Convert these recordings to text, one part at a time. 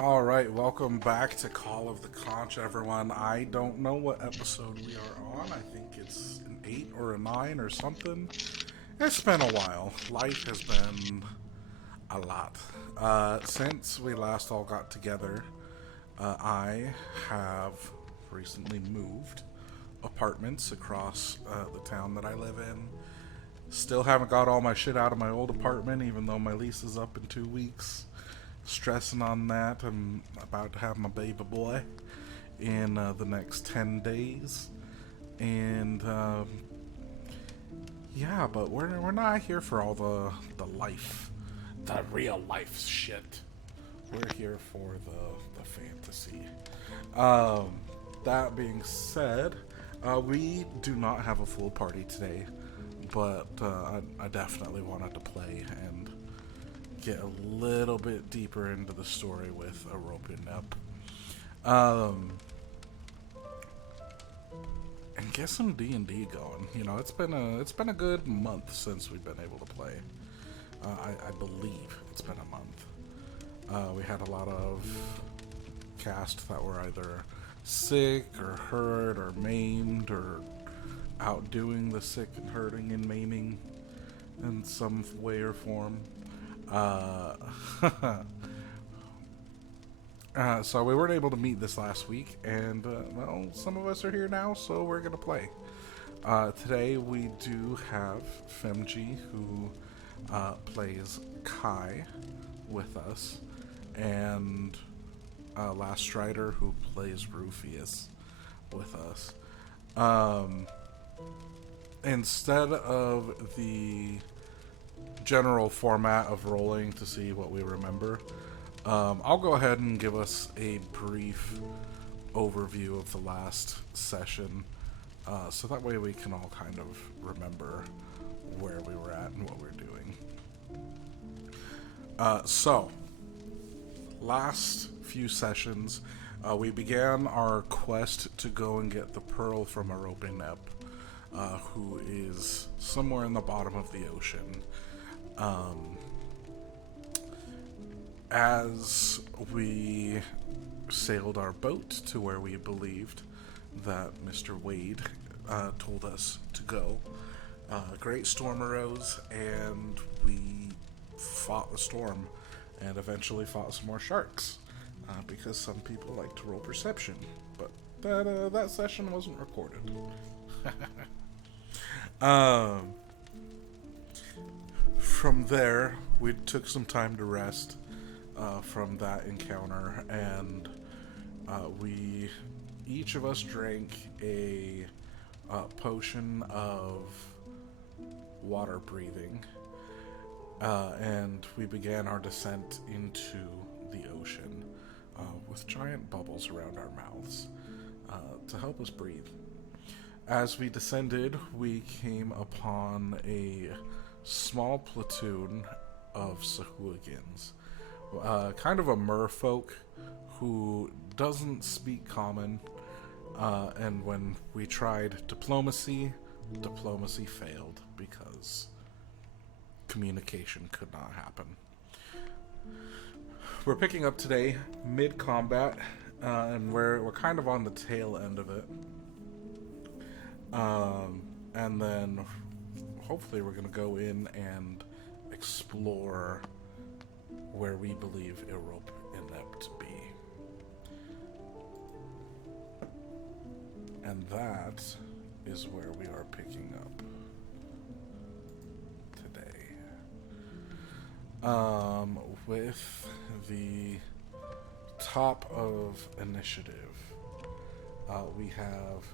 All right, welcome back to Call of the Conch, everyone. I don't know what episode we are on. I think it's an 8 or a 9 or something. It's been a while. Life has been a lot. Since we last all got together, I have recently moved apartments across the town that I live in. Still haven't got all my shit out of my old apartment, even though my lease is up in 2 weeks. Stressing on that. I'm about to have my baby boy in the next 10 days. And yeah, but we're not here for all the life, the real life shit. We're here for the fantasy. Um, that being said, we do not have a full party today, but I definitely wanted to play and get a little bit deeper into the story with a rope and up. Um, and get some D&D going. You know, it's been a good month since we've been able to play. I believe it's been a month. We had a lot of cast that were either sick or hurt or maimed or outdoing the sick and hurting and maiming in some way or form. Uh, so we weren't able to meet this last week, and well, some of us are here now, so we're gonna play. Today we do have Femji, who plays Kai, with us, and Last Strider, who plays Rufius, with us. Um, Instead of the general format of rolling to see what we remember, I'll go ahead and give us a brief overview of the last session, so that way we can all kind of remember where we were at and what we're doing. So, last few sessions, we began our quest to go and get the pearl from Aropinep, who is somewhere in the bottom of the ocean. As we sailed our boat to where we believed that Mr. Wade told us to go, a great storm arose, and we fought the storm and eventually fought some more sharks, because some people like to roll perception, but that session wasn't recorded. um, from there, we took some time to rest from that encounter, and we each of us drank a potion of water breathing, and we began our descent into the ocean with giant bubbles around our mouths to help us breathe. As we descended, we came upon a small platoon of Sahuagans, kind of a merfolk who doesn't speak common, and when we tried diplomacy failed because communication could not happen. We're picking up today mid-combat, and we're kind of on the tail end of it. And then hopefully we're going to go in and explore where we believe Europe inept to be. And that is where we are picking up today. With the top of initiative, we have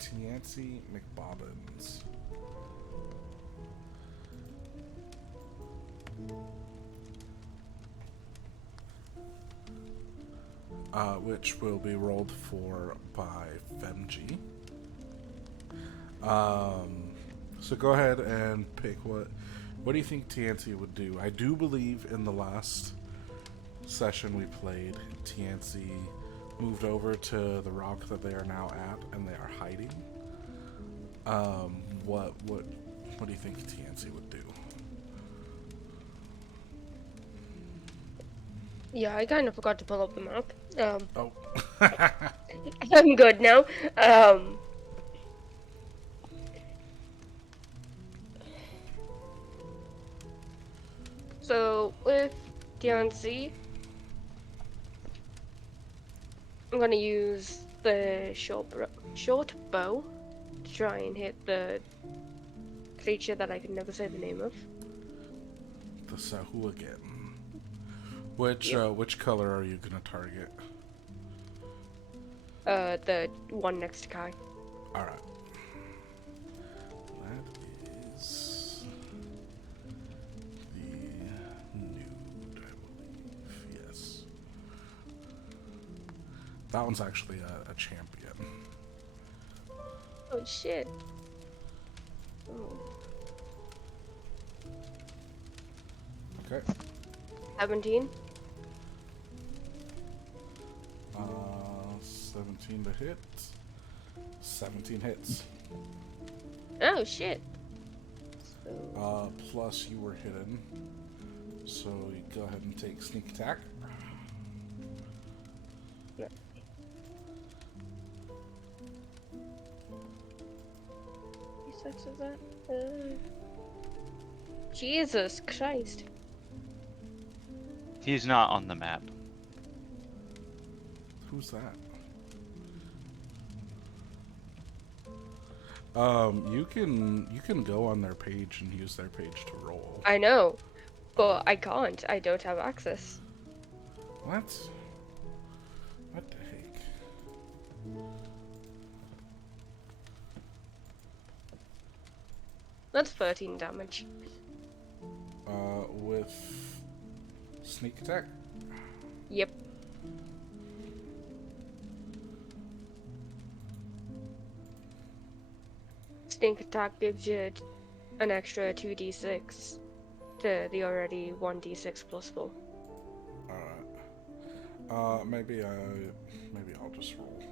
Tiancy McBobbins. Which will be rolled for by Femji. So go ahead and pick what do you think Tiancy would do? I do believe in the last session we played, Tiancy moved over to the rock that they are now at, and they are hiding. What do you think Tiancy would do? Yeah, I kind of forgot to pull up the map. Oh. I'm good now. Um, so with DNC, I'm gonna use the short bow to try and hit the creature that I can never say the name of. The Sahuagan. Yep. Which color are you gonna target? The one next to Kai. Alright. That is the nude, I believe. Yes. That one's actually a champion. Oh shit. Oh. Okay. 17. 17 to hit. 17 hits. Oh shit. So Plus you were hidden. So you go ahead and take sneak attack. yeah. He says that. Jesus Christ. He's not on the map. Who's that? You can go on their page and use their page to roll. I know, but I can't. I don't have access. What? What the heck? That's 13 damage. With sneak attack? Yep. Sneak attack gives you an extra 2d6 to the already 1d6 plus 4. Alright. Maybe I'll just roll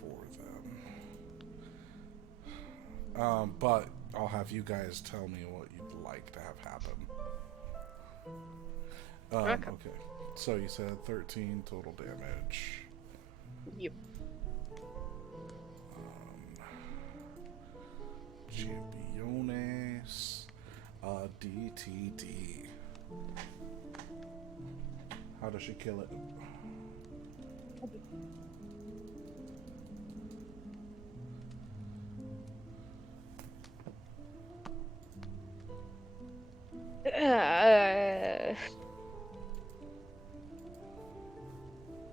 for them. But I'll have you guys tell me what you'd like to have happen. Okay. Okay. So you said 13 total damage. Yep. Championes. DTD. How does she kill it?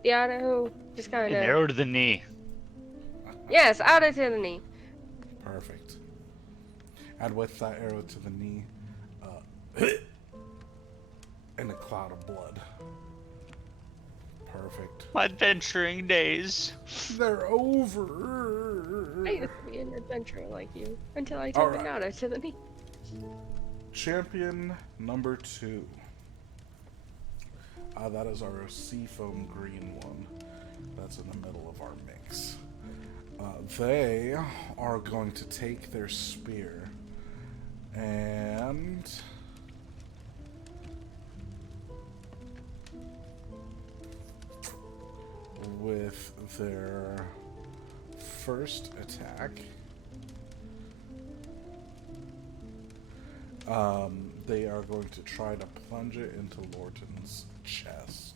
The arrow just kind An of. arrow to the knee. Yes, arrow to the knee. Perfect. And with that arrow to the knee, and a cloud of blood. Perfect. My adventuring days. They're over. I used to be an adventurer like you until I took an arrow to the knee. Champion number 2. That is our seafoam green one. That's in the middle of our mix. They are going to take their spear and with their first attack, they are going to try to plunge it into Lorton's chest.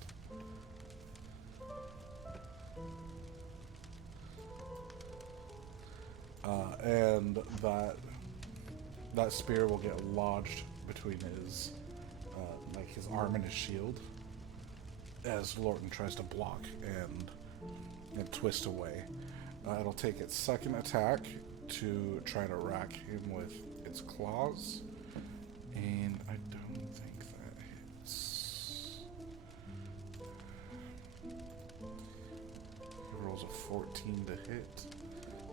And that spear will get lodged between his his arm and his shield as Lorton tries to block and twist away. It'll take its second attack to try to rack him with its claws, and I don't think that hits. It rolls a 14 to hit,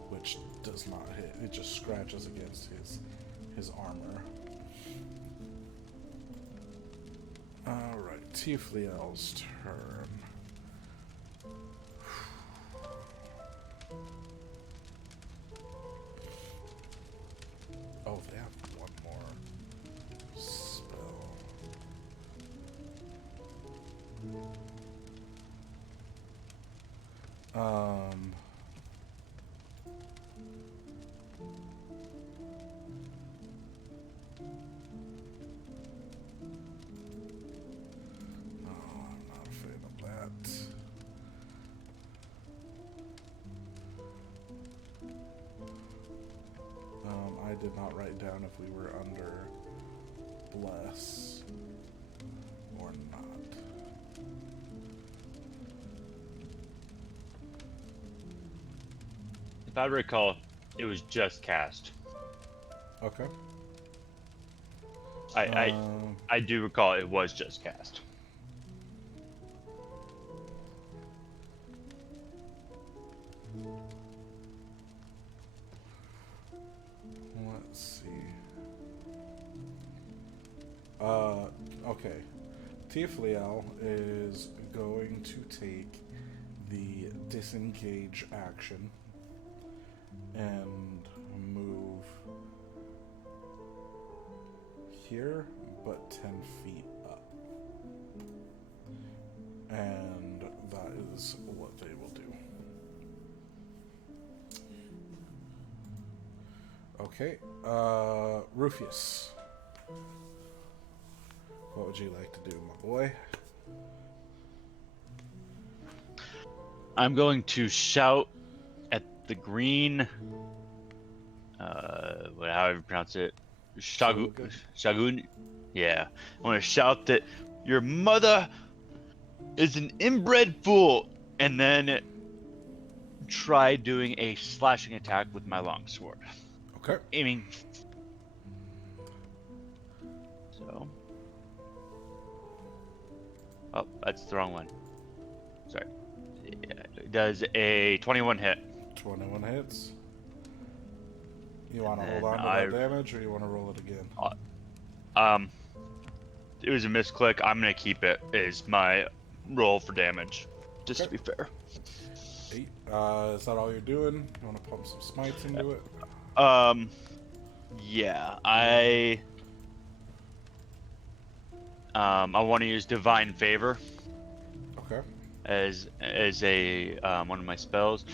which does not hit. It just scratches against his armor. Alright, Tiefliel's turn. Oh, they have one more spell. Um. Oh, I'm not a fan of that. I did not write down if we were under bless or not. If I recall, it was just cast. Okay. I do recall it was just cast. Let's see. Okay. Tiefliel is going to take the disengage action and move here, but 10 feet up. And that is what they will do. Okay, Rufus. What would you like to do, my boy? I'm going to shout at the green, however you pronounce it, Sahuagan? Shagun. Yeah, I want to shout that your mother is an inbred fool, and then try doing a slashing attack with my longsword, Okay. aiming. So, oh, that's the wrong one. Sorry. Yeah, it does a 21 hit. 21 hits. You want to And hold on to I- that damage, or you want to roll it again? It was a misclick. I'm gonna keep it as my roll for damage, just Okay. to be fair. 8. Is that all you're doing? You want to pump some smites into it? Yeah, I want to use divine favor Okay. as a one of my spells.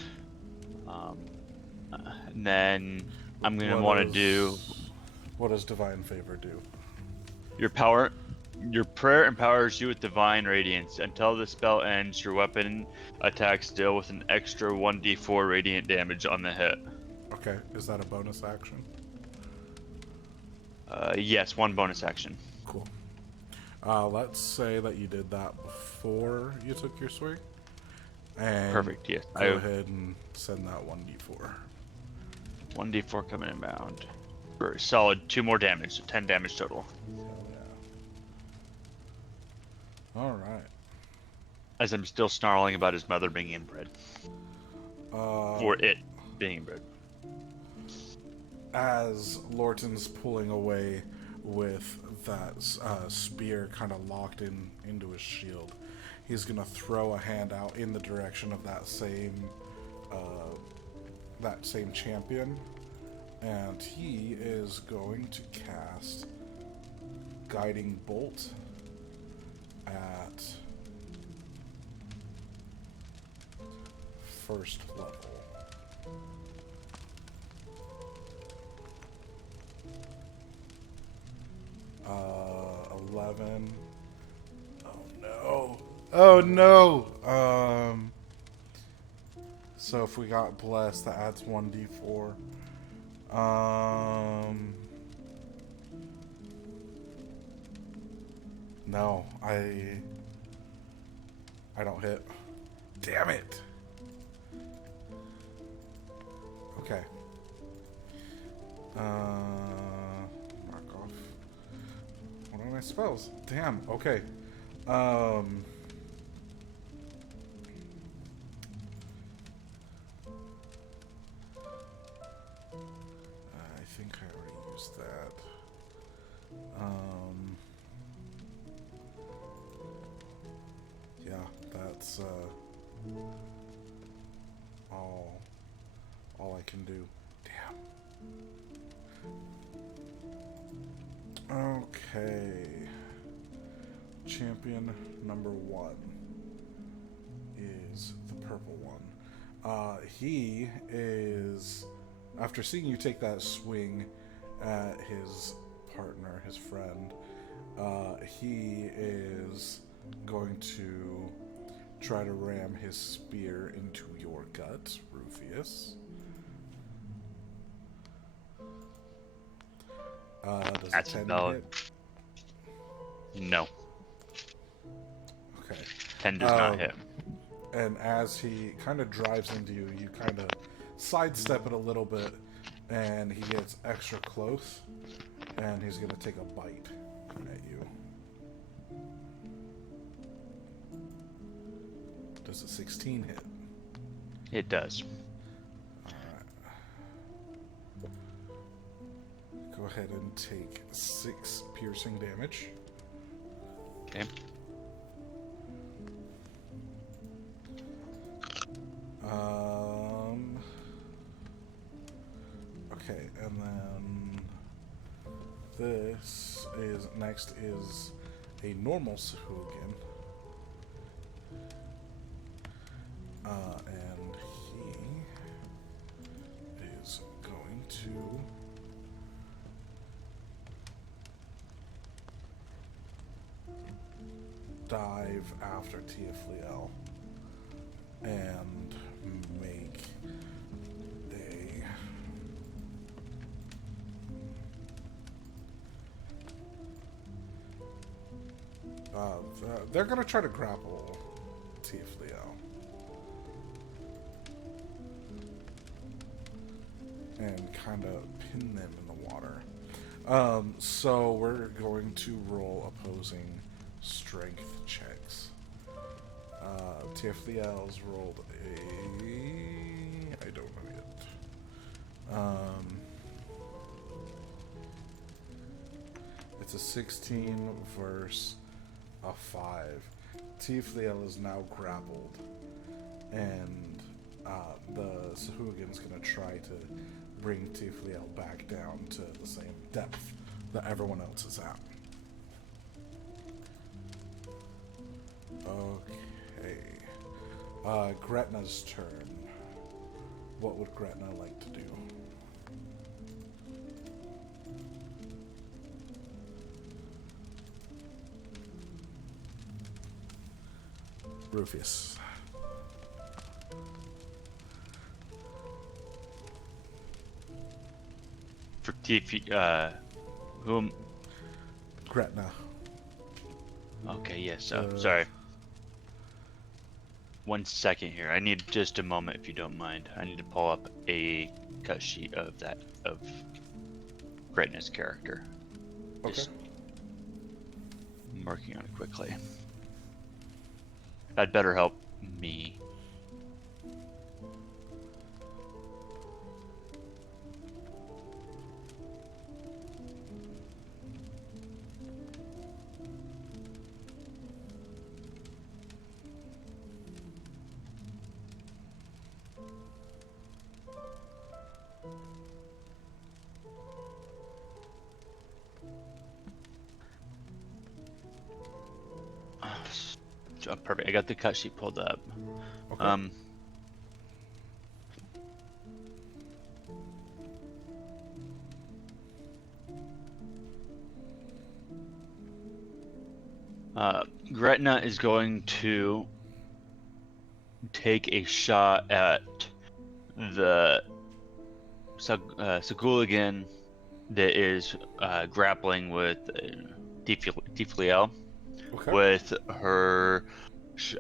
And then I'm gonna want to do What does divine favor do? your power. Your prayer empowers you with divine radiance. Until the spell ends, your weapon attacks deal with an extra 1d4 radiant damage on the hit. Okay. Is that a bonus action? Yes, one bonus action. Cool. Let's say that you did that before you took your swing. And Perfect, yes. Go ahead and send that 1d4. 1d4 coming inbound. For a solid 2 more damage, so 10 damage total. Hell yeah. Alright. As I'm still snarling about his mother being inbred. Or it being inbred. As Lorton's pulling away with that spear kind of locked into his shield, he's gonna throw a hand out in the direction of that same champion, and he is going to cast Guiding Bolt at first level. 11. Oh no. Oh no. So if we got blessed, that adds 1d4. No, I don't hit. Damn it. Okay. Mark off. What are my spells? Damn. Okay. I think I already used that. Yeah, that's all I can do. Damn. Okay. champion number 1 is the purple one. He is, after seeing you take that swing at his partner, his friend, he is going to try to ram his spear into your gut, Rufius. Does That's a 10 valid. hit? No, Okay. 10 does not hit. And as he kind of drives into you, you kind of sidestep it a little bit, and he gets extra close, and he's going to take a bite at you. Does a 16 hit? It does. Alright. Go ahead and take 6 piercing damage. Okay. Okay, and then this is next is a normal Sahuagan. And he is going to dive after Tiafliel and make a they're gonna try to grapple Tiafliel. And kind of pin them in the water. So we're going to roll opposing strength checks. Tiafliel's rolled I don't know yet. It's a 16 versus a 5. Tiafliel is now grappled, and the Sahuagan's going to try to bring Tiafliel back down to the same depth that everyone else is at. Okay. Gretna's turn. What would Gretna like to do? Rufius. For whom? Gretna. Okay, yes. Sorry. 1 second here. I need just a moment, if you don't mind. I need to pull up a cut sheet of Gretna's character. Okay. Just I'm working on it quickly. That'd better help me. Oh, perfect. I got the cut sheet pulled up. Okay. Gretna is going to take a shot at the Sahuagan that is grappling with Tiafliel Okay. with her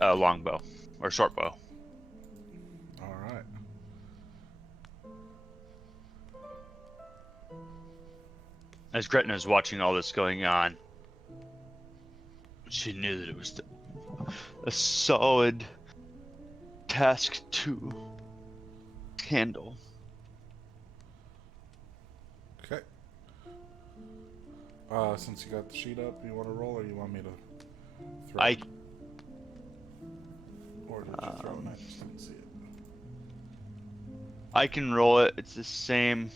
longbow or short bow. All right. As Gretna is watching all this going on, she knew that it was a solid task to handle. Okay. Since you got the sheet up, you want to roll, or you want me to throw it? Or did you throw it and I just didn't see it? I can roll it. It's the same.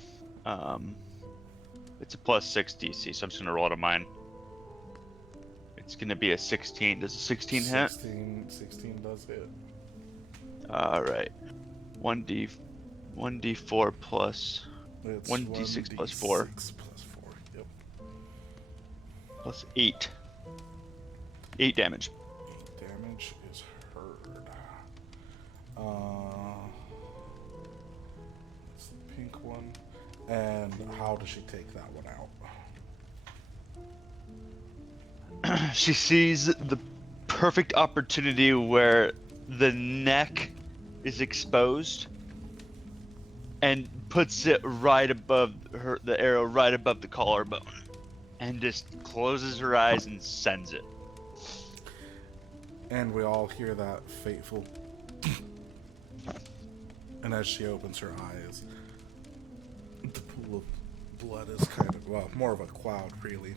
It's a +6 DC, so I'm just gonna roll it on mine. It's gonna be a 16. Does a 16 hit? 16 does hit. All right. 1d4 plus It's 1d6 plus 4 1d6 plus 4. Yep. plus 8. 8 damage. 8 damage is heard. It's the pink one. And how does she take that one out? She sees the perfect opportunity where the neck is exposed and puts it right above her, the arrow right above the collarbone, and just closes her eyes and sends it. And we all hear that fateful. And as she opens her eyes, the pool of blood is kind of, well, more of a cloud, really,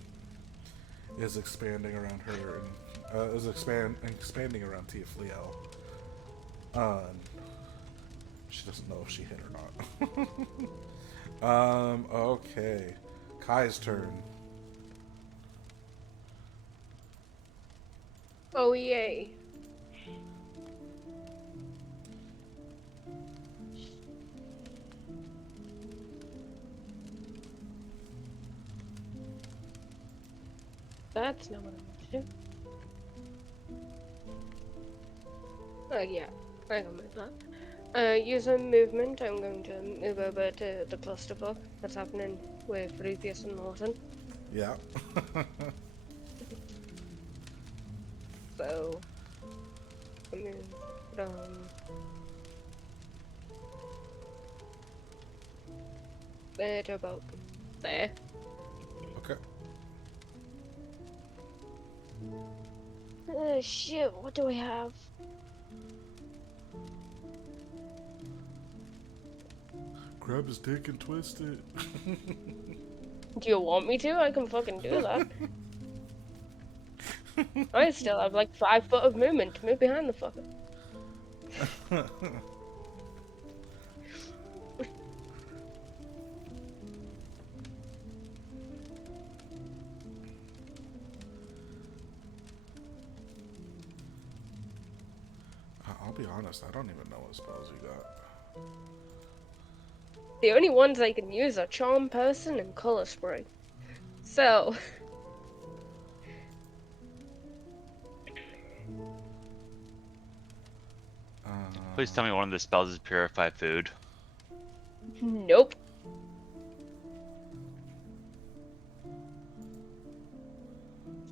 is expanding around her and is expanding around Tia Fliel. And she doesn't know if she hit or not. Okay. Kai's turn. Oh, yay. That's not what I want to do. Oh, yeah. I can move that. Using movement, I'm going to move over to the clusterfuck that's happening with Rupius and Lawson. Yeah. So, I move from there to about there. Okay. Oh shit, what do we have? Grab his dick and twist it. Do you want me to? I can fucking do that. I still have like 5 foot of movement to move behind the fucker. I'll be honest, I don't even know what spells you got. The only ones I can use are Charm Person and Color Spray. So, Please tell me one of the spells is Purify Food. nope.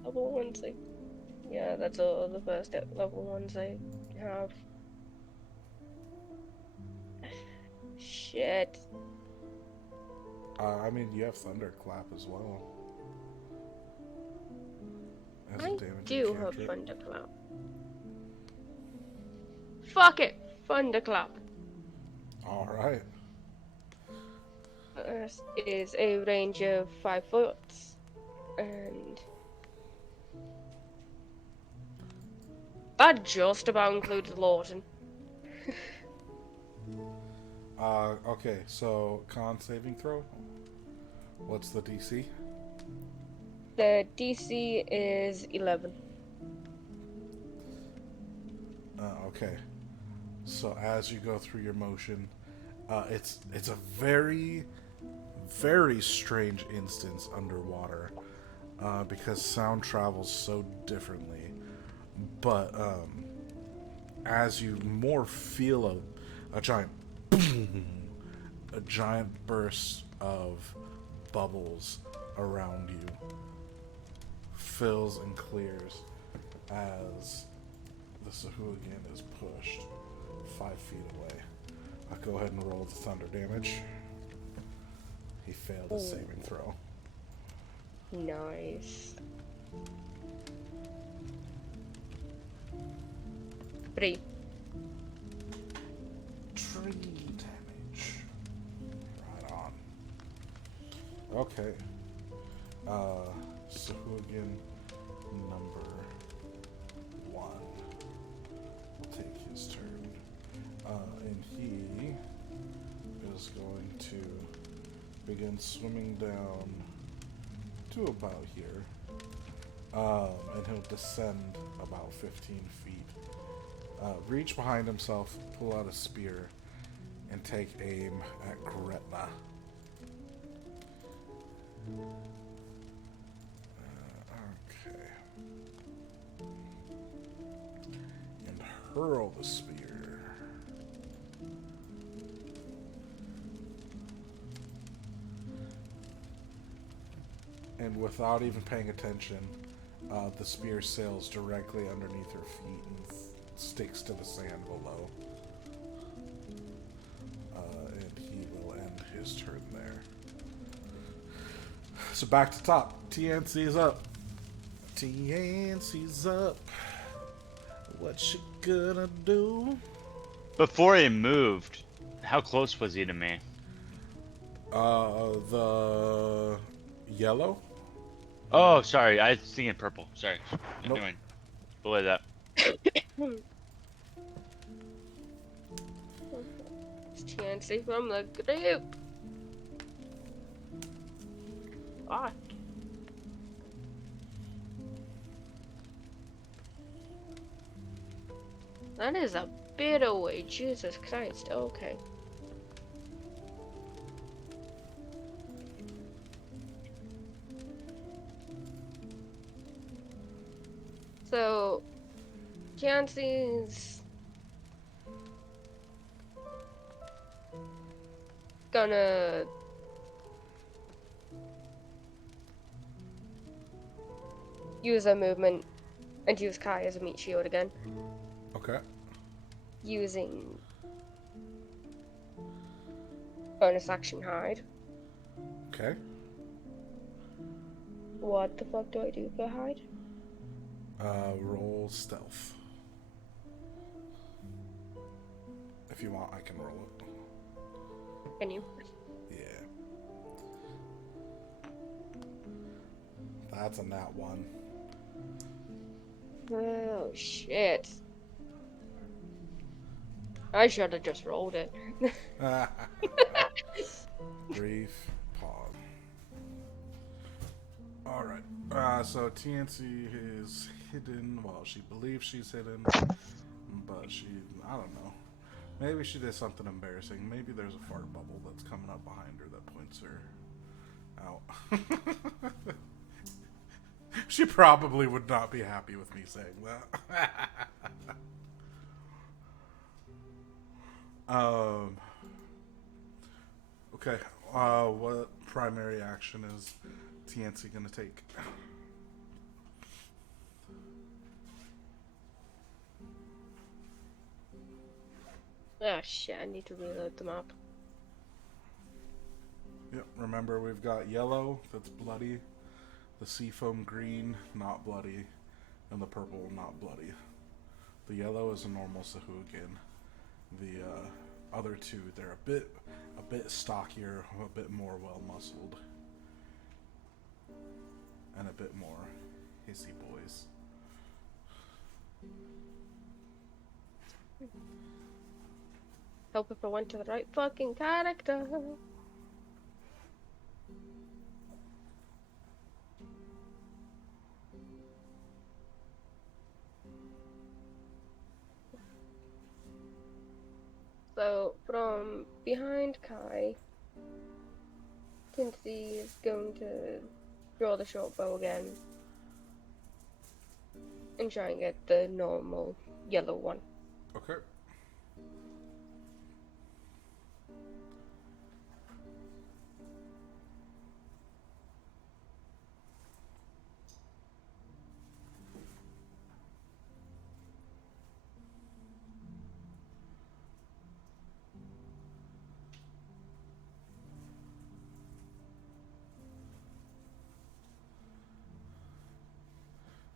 Level 1 I... Yeah, that's all the first level ones I have. Shit. I mean, you have Thunderclap as well. As a I damage do have cantrip. Thunderclap. Fuck it! Thunderclap. Alright. This is a range of 5 foot, and that just about includes Lawton. Okay, so con saving throw. What's the DC? The DC is 11. Okay. So as you go through your motion, it's a very, very strange instance underwater, because sound travels so differently. But as you more feel a giant boom, a giant burst of bubbles around you fills and clears as the Sahuagan is pushed 5 feet away. I'll go ahead and roll the thunder damage. He failed his saving throw. Nice. 3. 3 damage. Right on. Okay. Sahuagan number 1 will take his turn. And he is going to begin swimming down to about here. And he'll descend about 15 feet. Reach behind himself, pull out a spear, and take aim at Gretna. Okay. And hurl the spear. And without even paying attention, the spear sails directly underneath her feet and sticks to the sand below. And he will end his turn there. So back to top. TNC's up. TNC's up. What you gonna do? Before he moved, how close was he to me? The yellow? Oh, sorry. I was thinking purple. Sorry. Nope. Never mind. Below that. It's TNC from the group. Fuck. That is a bit away. Jesus Christ. Okay. So, Chansey's gonna use a movement and use Kai as a meat shield again, Okay. using bonus action hide. Okay. What the fuck do I do for hide? Roll stealth. If you want, I can roll it. Can you? Yeah. That's a nat 1. Oh shit. I should have just rolled it. Brief pause. Alright. So TNC is hidden. Well, she believes she's hidden. But I don't know. Maybe she did something embarrassing. Maybe there's a fart bubble that's coming up behind her that points her out. She probably would not be happy with me saying that. Okay. What primary action is TNC gonna take? Oh shit, I need to reload the map. Yep. Remember, we've got yellow, that's bloody. The seafoam green, not bloody. And the purple, not bloody. The yellow is a normal Sahuagan. The other two, they're a bit stockier, a bit more well-muscled. And a bit more hissy boys. Help if I went to the right fucking character. So, from behind Kai, Kinsey is going to draw the short bow again and try and get the normal yellow one. Okay.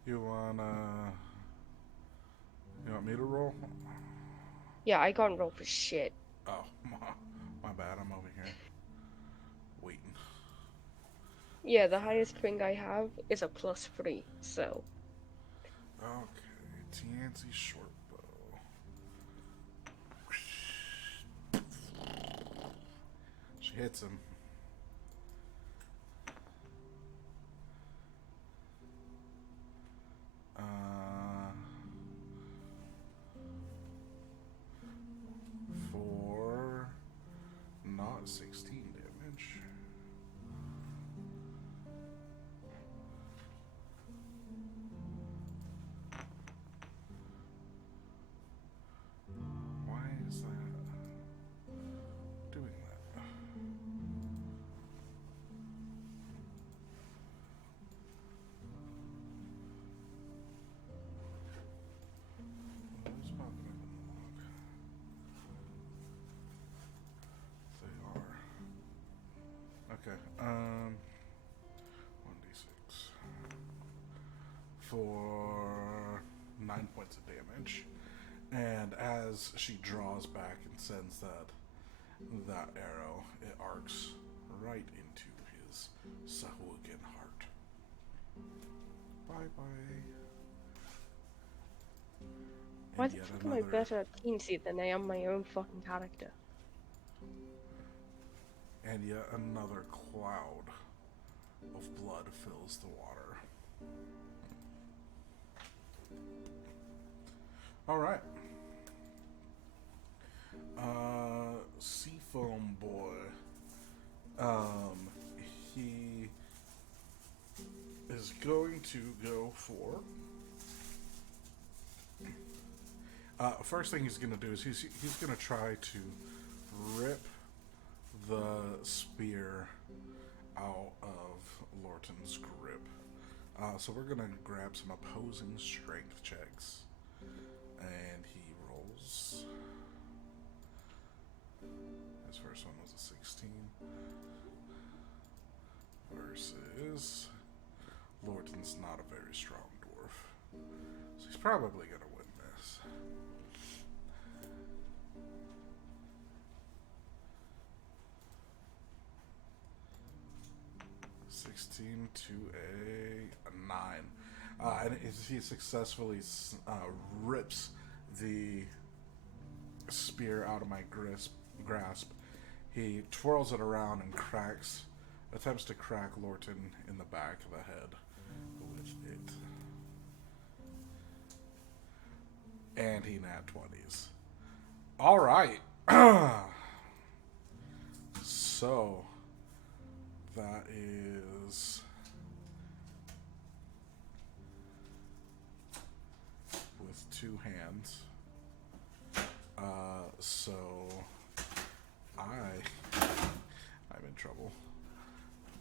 You want me to roll? Yeah, I can't roll for shit. Oh, my bad. I'm over here waiting. Yeah, the highest thing I have is a +3, so. Okay, TNC short bow. She hits him. 16 damage. Why is that doing that? What's popping up in the log? They are. Okay, 1d6 for 9 points of damage. And as she draws back and sends that arrow, it arcs right into his Sahuagan heart. Bye-bye. Why And the yet fuck am I another- better at teensy than I am my own fucking character? And yet another cloud of blood fills the water. Alright. Seafoam Boy. He is going to go for... first thing he's going to do is he's going to try to rip the spear out of Lorton's grip. So we're going to grab some opposing strength checks. And he rolls. His first one was a 16. Versus... Lorton's not a very strong dwarf. So he's probably going to win this. 16 to a 9. And he successfully rips the spear out of my grasp. He twirls it around and attempts to crack Lorton in the back of the head with it. And he nat 20s. Alright. So, that is... with 2 hands. So I'm in trouble.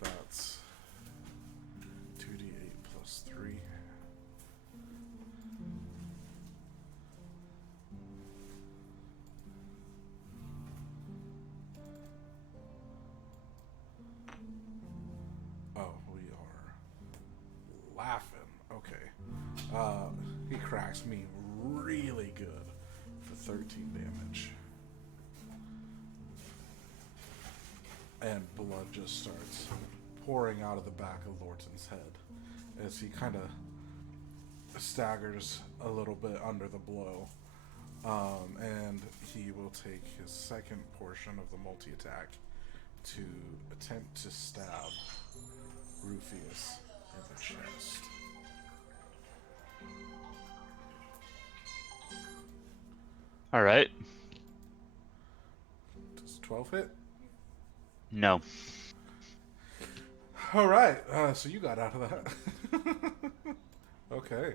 That's 2d8 plus 3. Oh, we are laughing. Okay. He cracks me really good for 13 damage. And blood just starts pouring out of the back of Lorton's head as he kind of staggers a little bit under the blow. And he will take his second portion of the multi-attack to attempt to stab Rufius in the chest. All right. Does 12 hit? No. All right. So you got out of that. Okay.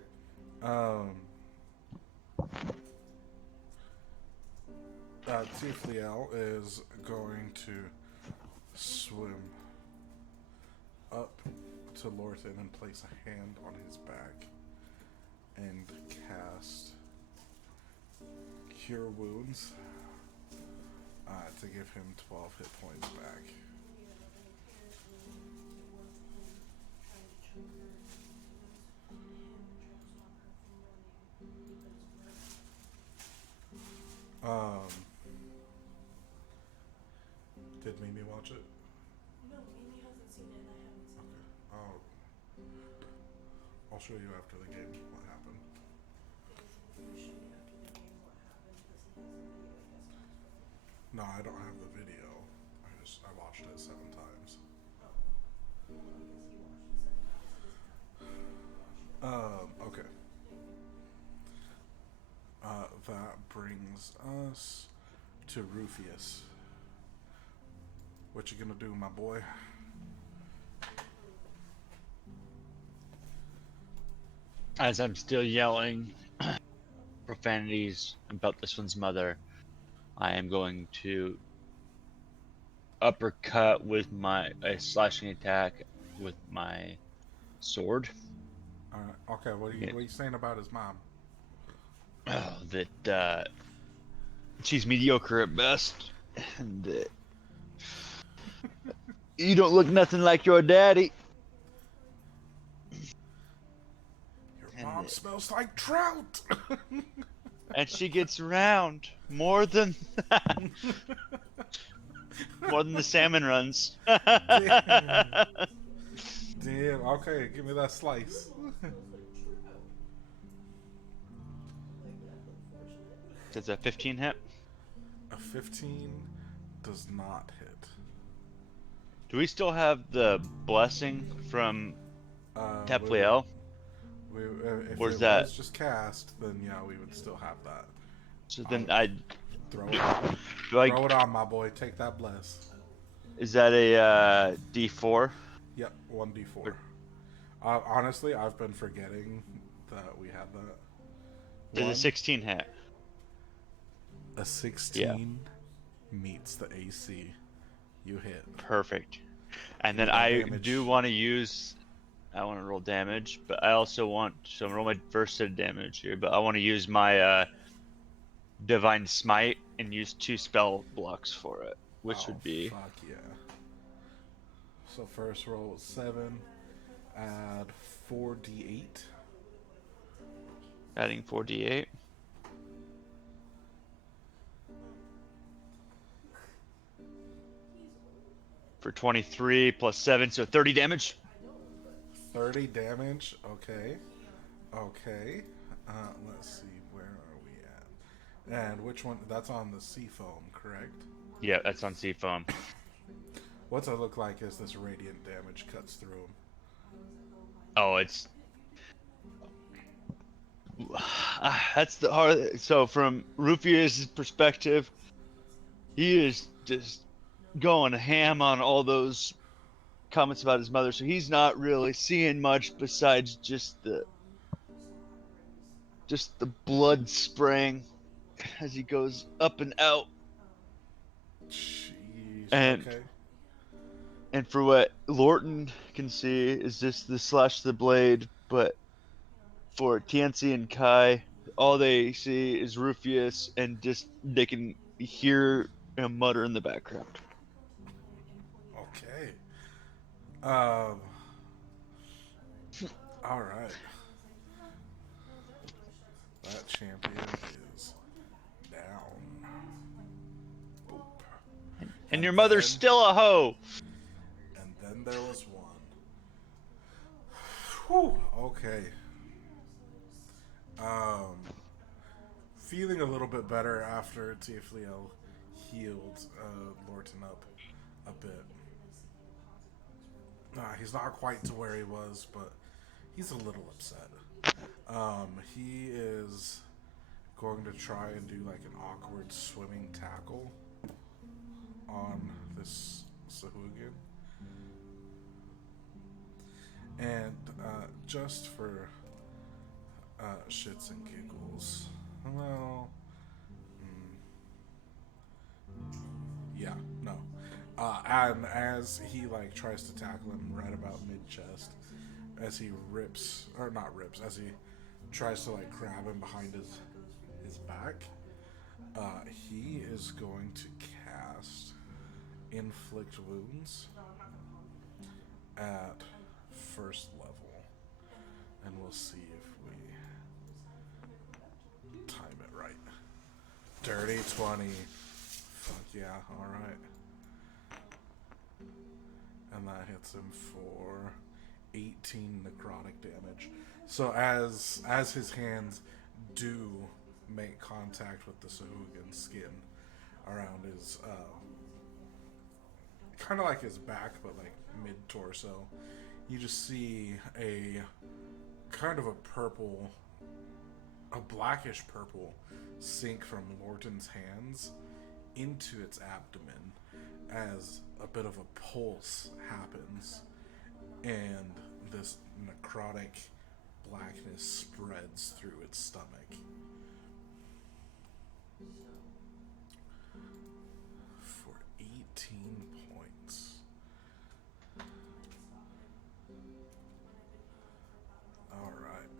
Tifliel is going to swim up to Lorton and place a hand on his back and cast Cure Wounds to give him 12 hit points back. Did Mimi watch it? No, Mimi hasn't seen it and I haven't seen Okay. I'll show you after the game what happened. it. Can you show me after the game what happened? Because he has a video, I guess. No, I don't have the video. I watched it 7 times. Oh. Well, I guess he watched it 7 times. Okay. That brings us to Rufius. What you gonna do, my boy? As I'm still yelling profanities about this one's mother, I am going to uppercut with a slashing attack with my sword. Okay, what are you saying about his mom? That she's mediocre at best, and that you don't look nothing like your daddy. Your And mom smells like trout. and she gets around more than more than the salmon runs. Damn. Damn. Okay, give me that slice. Does a 15 hit? A 15 does not hit. Do we still have the blessing from We, Tapliel? if Or is it that was just cast, then yeah, we would still have that. so? I Then would I throw it on. do I Throw it on, my boy. Take that bless. is that a D4? Yep, 1d4. Or- Honestly, I've been forgetting that we had that. Does a 16 hit? A 16 meets the AC. You hit. Perfect. And Give then me that I damage. do want to use. I want to roll damage, but I also want so I'm roll my first set of damage here. But I want to use my divine smite and use 2 spell blocks for it, which Oh, would be fuck yeah. So first roll 7, add 4d8. adding 4d8. For 23 plus 7, so 30 damage. 30 damage. Okay. Okay. Let's see. Where are we at? And which one? That's on the sea foam, correct? Yeah, that's on Seafoam. What's it look like as this radiant damage cuts through him? Oh, it's that's the hard. So from Rufius' perspective, he is just going ham on all those comments about his mother. So he's not really seeing much besides just the blood spraying as he goes up and out. Jeez. And Okay. and for what Lorton can see is just the slash the blade, but for Tianci and Kai, all they see is Rufius, and just they can hear him mutter in the background. Okay. Um. All right. That champion is down. Boop. And your mother's then- still a hoe. And then there was one. Whew. Okay. Feeling a little bit better after Tiafliel healed Lorton up a bit. He's not quite to where he was, but he's a little upset. He is going to try and do like an awkward swimming tackle on this Sahuagan. And just for shits and giggles, well, yeah, no. And as he like tries to tackle him right about mid chest, as he rips or not rips, as he tries to like grab him behind his back, he is going to cast inflict wounds at first level, and we'll see if we time it right. Dirty 20. Fuck yeah, alright. And that hits him for 18 necrotic damage. So as his hands do make contact with the Sahuagan's skin around his kind of like his back, but like mid torso, you just see a kind of a blackish purple, sink from Lorton's hands into its abdomen as a bit of a pulse happens, and this necrotic blackness spreads through its stomach. For 18 points. Alright.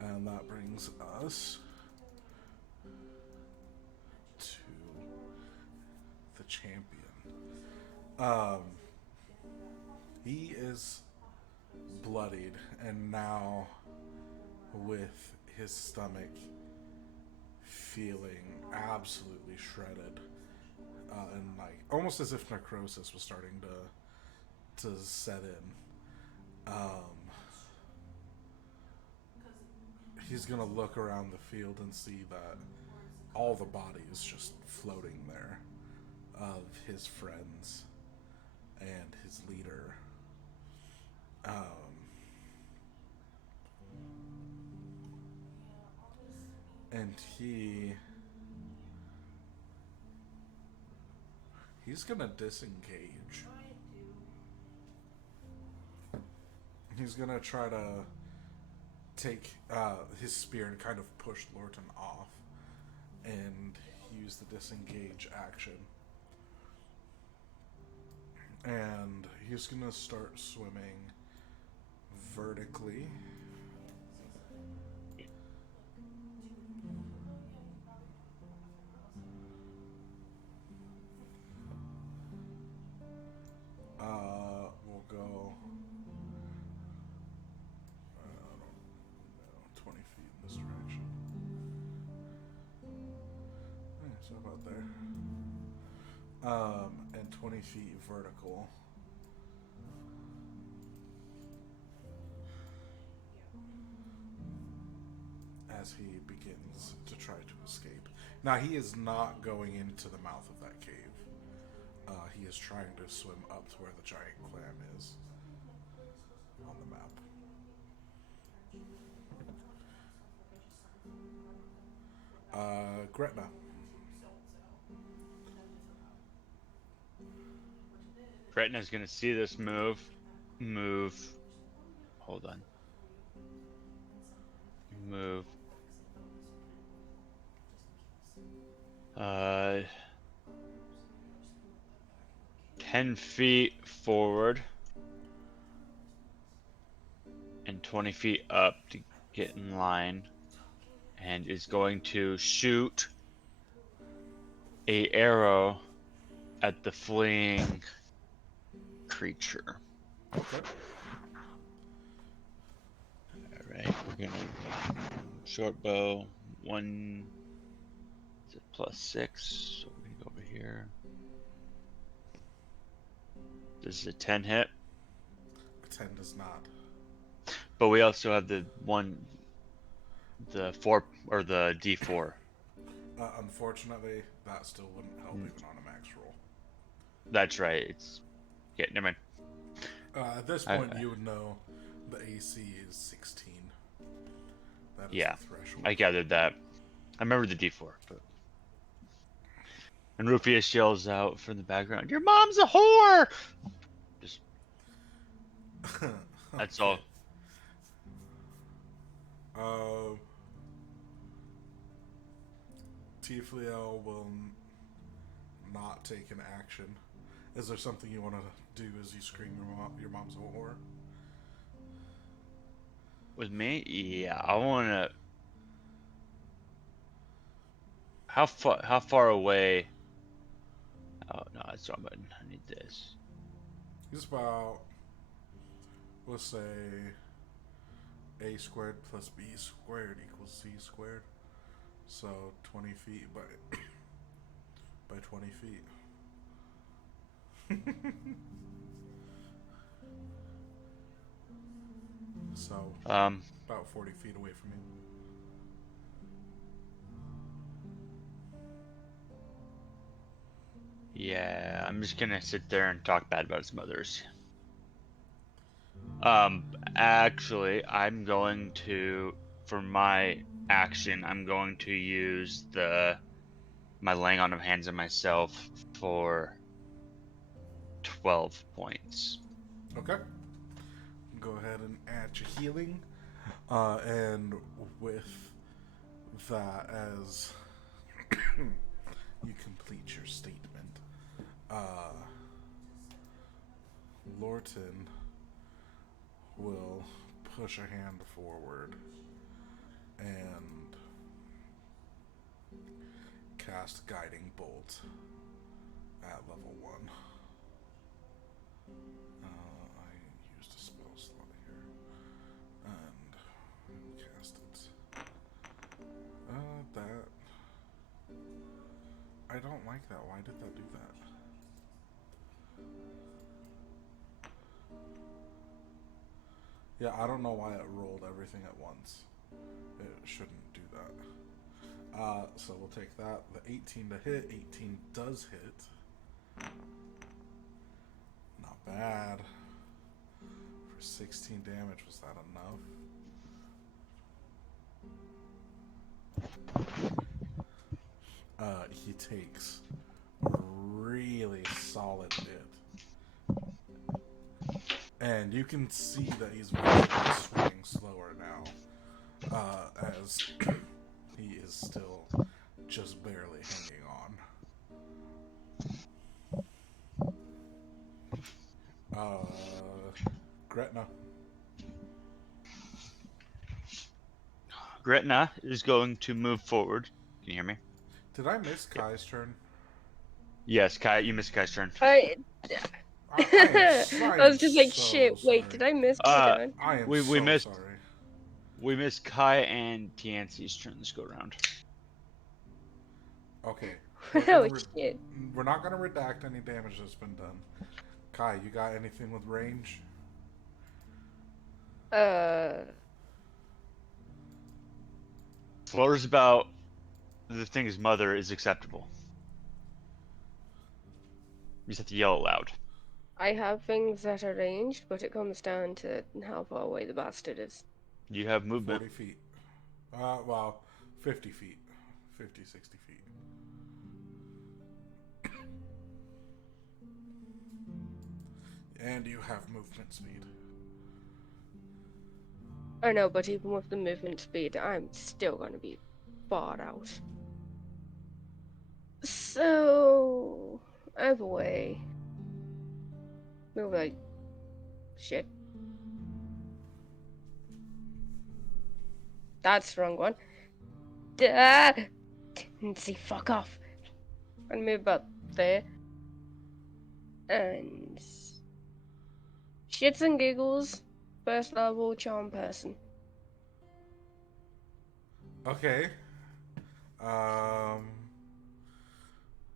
And that brings us to the champion. He is bloodied, and now with his stomach feeling absolutely shredded, and like almost as if necrosis was starting to set in. He's gonna look around the field and see that all the bodies just floating there of his friends and his leader. And he's gonna disengage. He's gonna try to take his spear and kind of push Lorton off and use the disengage action. And he's gonna start swimming vertically. We'll go 20 feet in this direction. Yeah, so about there. And 20 feet vertical. As he begins to try to escape. Now, he is not going into the mouth of that cave. He is trying to swim up to where the giant clam is on the map. Gretna. Gretna's gonna see this move. Hold on. Move. 10 feet forward and 20 feet up to get in line, and is going to shoot a arrow at the fleeing creature. Okay. Alright, we're gonna short bow, one is it +6, so we're gonna go over here. This is a 10 hit, A 10 does not. but we also have the 4 or the D4. Unfortunately, that still wouldn't help even on a max roll. That's right. It's never mind. At this point, you would know the AC is 16. That is Yeah, the threshold. I gathered that. I remember the D4, but and Rufius yells out from the background, "Your mom's a whore!" Just that's all. Tiefliel will not take an action. Is there something you want to do as you scream your mom's a whore? With me, yeah, I wanna. How far away? Oh no, that's the wrong button. I need this. He's about, let's say, a squared plus b squared equals c squared. So 20 feet by 20 feet. So about 40 feet away from you. Yeah, I'm just gonna sit there and talk bad about his mothers. Actually, I'm going to, for my action, I'm going to use the my laying on of hands and myself for 12 points. Okay. Go ahead and add your healing. And with that, as you complete your statement, Lorton will push a hand forward and cast Guiding Bolt at level 1. I used a spell slot here, and I will cast it. That I don't like that. Why did that do that? Yeah, I don't know why it rolled everything at once. It shouldn't do that. So we'll take that. The 18 to hit. 18 does hit. Not bad. For 16 damage, was that enough? He takes a really solid hit. And you can see that he's visibly swinging slower now. As he is still just barely hanging on. Gretna. Gretna is going to move forward. Can you hear me? Did I miss Kai's turn? Yes, Kai, you missed Kai's turn. I I was just like, so shit, wait, sorry. did I miss my turn? I am We so missed- sorry. We missed Kai and Tianxi's turn this go round. Okay. Oh, shit. We're not going to redact any damage that's been done. Kai, you got anything with range? Floors about the thing's mother is acceptable. You just have to yell it loud. I have things that are ranged, but it comes down to how far away the bastard is. You have movement. 40 feet. Well, 50 feet. 50, 60 feet. And you have movement speed. I know, but even with the movement speed, I'm still gonna be far out. So, either way, move like shit. That's the wrong one. Didn't see. Fuck off. I'm gonna move about there, and shits and giggles. First level charm person. Okay.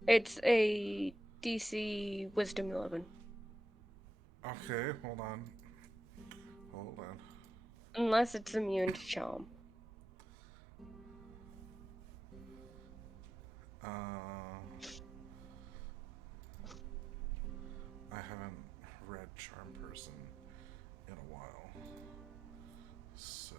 It's a DC Wisdom 11. Okay, hold on. Hold on. Unless it's immune to charm. I haven't read Charm Person in a while. So.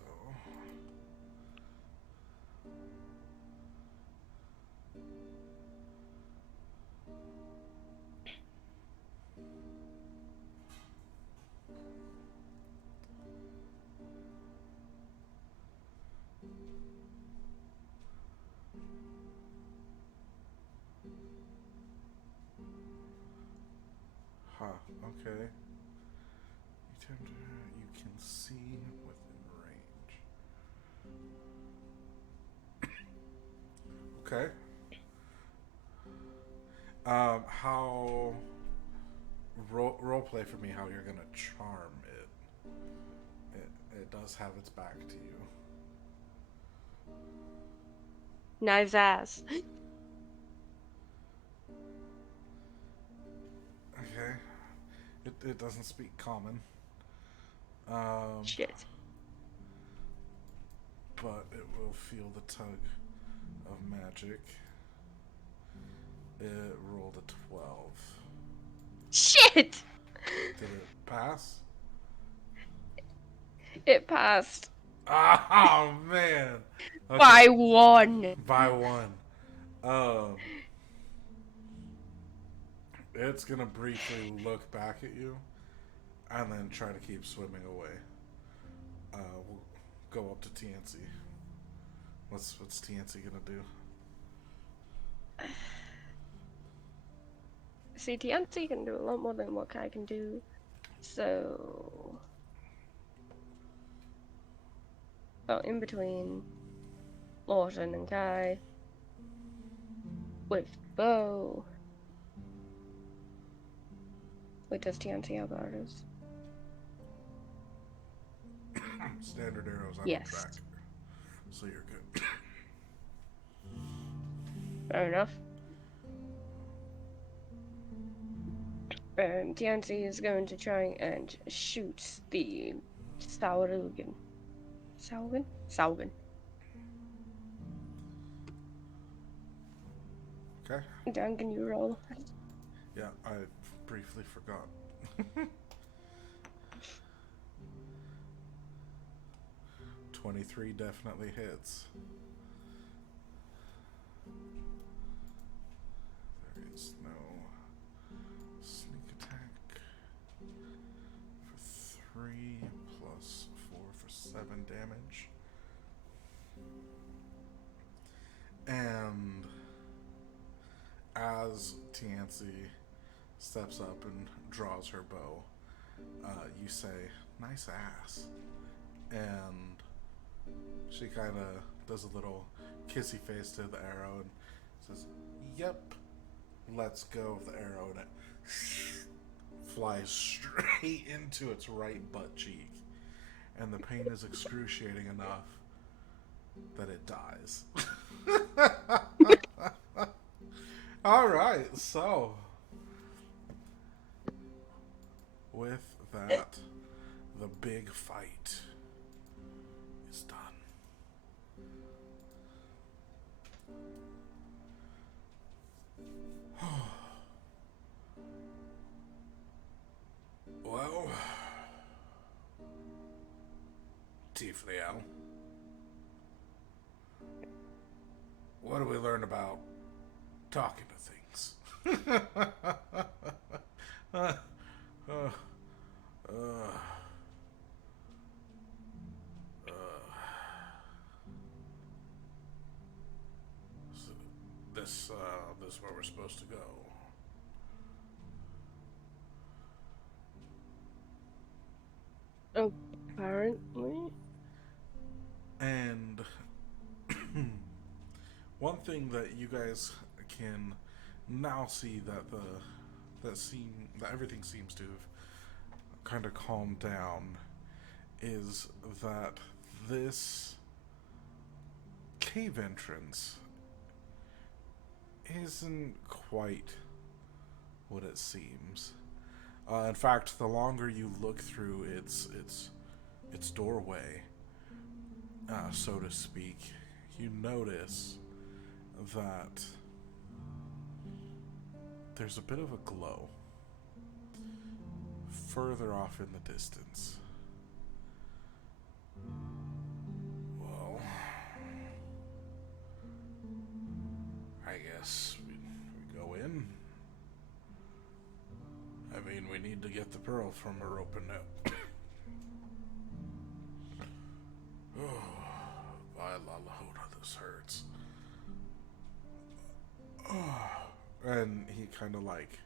Huh, okay. You can see within range. Okay. How role play for me how you're gonna charm it. It does have its back to you. Knives ass. Okay. It doesn't speak common. Shit. But it will feel the tug of magic. It rolled a 12. Shit! Did it pass? It passed. Oh man! Okay. By one. By one. Um, it's gonna briefly look back at you, and then try to keep swimming away. We'll go up to TNC. What's TNC gonna do? See, TNT can do a lot more than what Kai can do. So, in between Lawson and Kai with bow. Wait, does TNT have arrows? Standard arrows on Yes. track. So you're good. Fair enough. TNT is going to try and shoot the Sahuagan. Sahuagan? Sahuagan. Okay. Dan, can you roll? Yeah, I briefly forgot. 23 definitely hits. There is no sneak attack for 3 plus 4 for 7 damage. And as Tianci steps up and draws her bow, you say, "Nice ass." And she kind of does a little kissy face to the arrow and says, "Yep, let's go" of the arrow, and it flies straight into its right butt cheek. And the pain is excruciating enough that it dies. Alright, so with that, the big fight is done. Well, Tifliel, what do we learn about talking to things? So this is where we're supposed to go. Apparently. And one thing that you guys can now see that that everything seems to have kind of calmed down is that this cave entrance isn't quite what it seems. In fact, the longer you look through its doorway, so to speak, you notice that there's a bit of a glow further off in the distance. Well, I guess we go in. I mean, we need to get the pearl from her open now. Oh, by La Lahota, this hurts. Oh. And he kind of like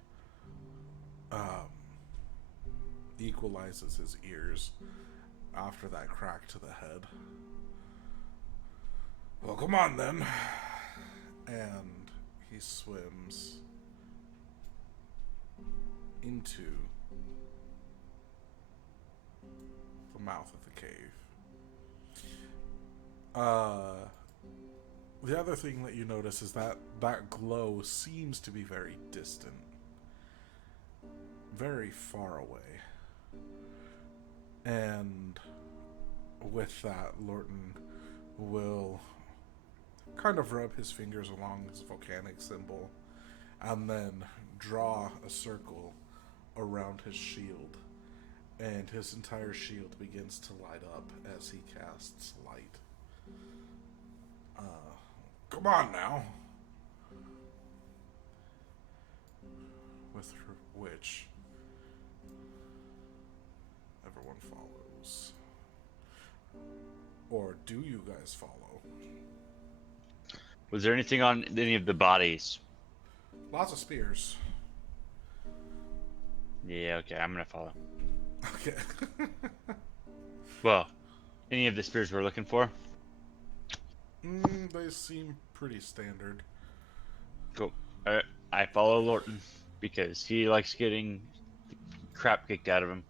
equalizes his ears after that crack to the head. Well, come on then. And he swims into the mouth of the cave. The other thing that you notice is that that glow seems to be very distant, very far away. And with that, Lorton will kind of rub his fingers along his volcanic symbol and then draw a circle around his shield. And his entire shield begins to light up as he casts light. Come on now. with which everyone follows. Or do you guys follow? Was there anything on any of the bodies? Lots of spears. Yeah, okay, I'm gonna follow. Okay. Well, any of the spears we're looking for? They seem pretty standard. Cool. Alright, I follow Lorton because he likes getting crap kicked out of him.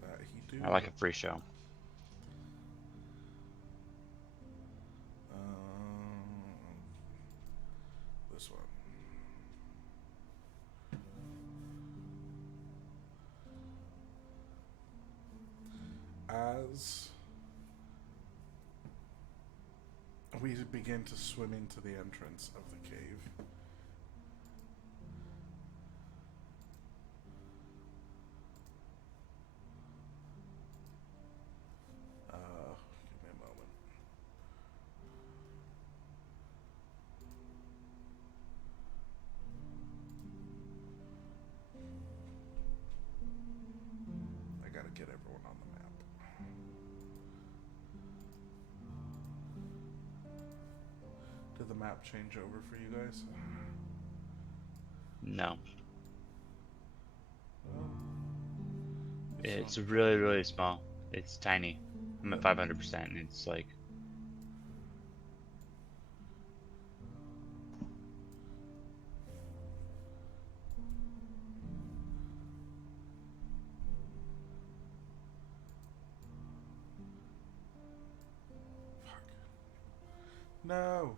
That he do. I like a free show. This one. As we begin to swim into the entrance of the cave, give me a moment. I gotta get everyone on the map. Did the map change over for you guys? No. Well, It's really, really small. It's tiny. I'm at 500% and it's like... No.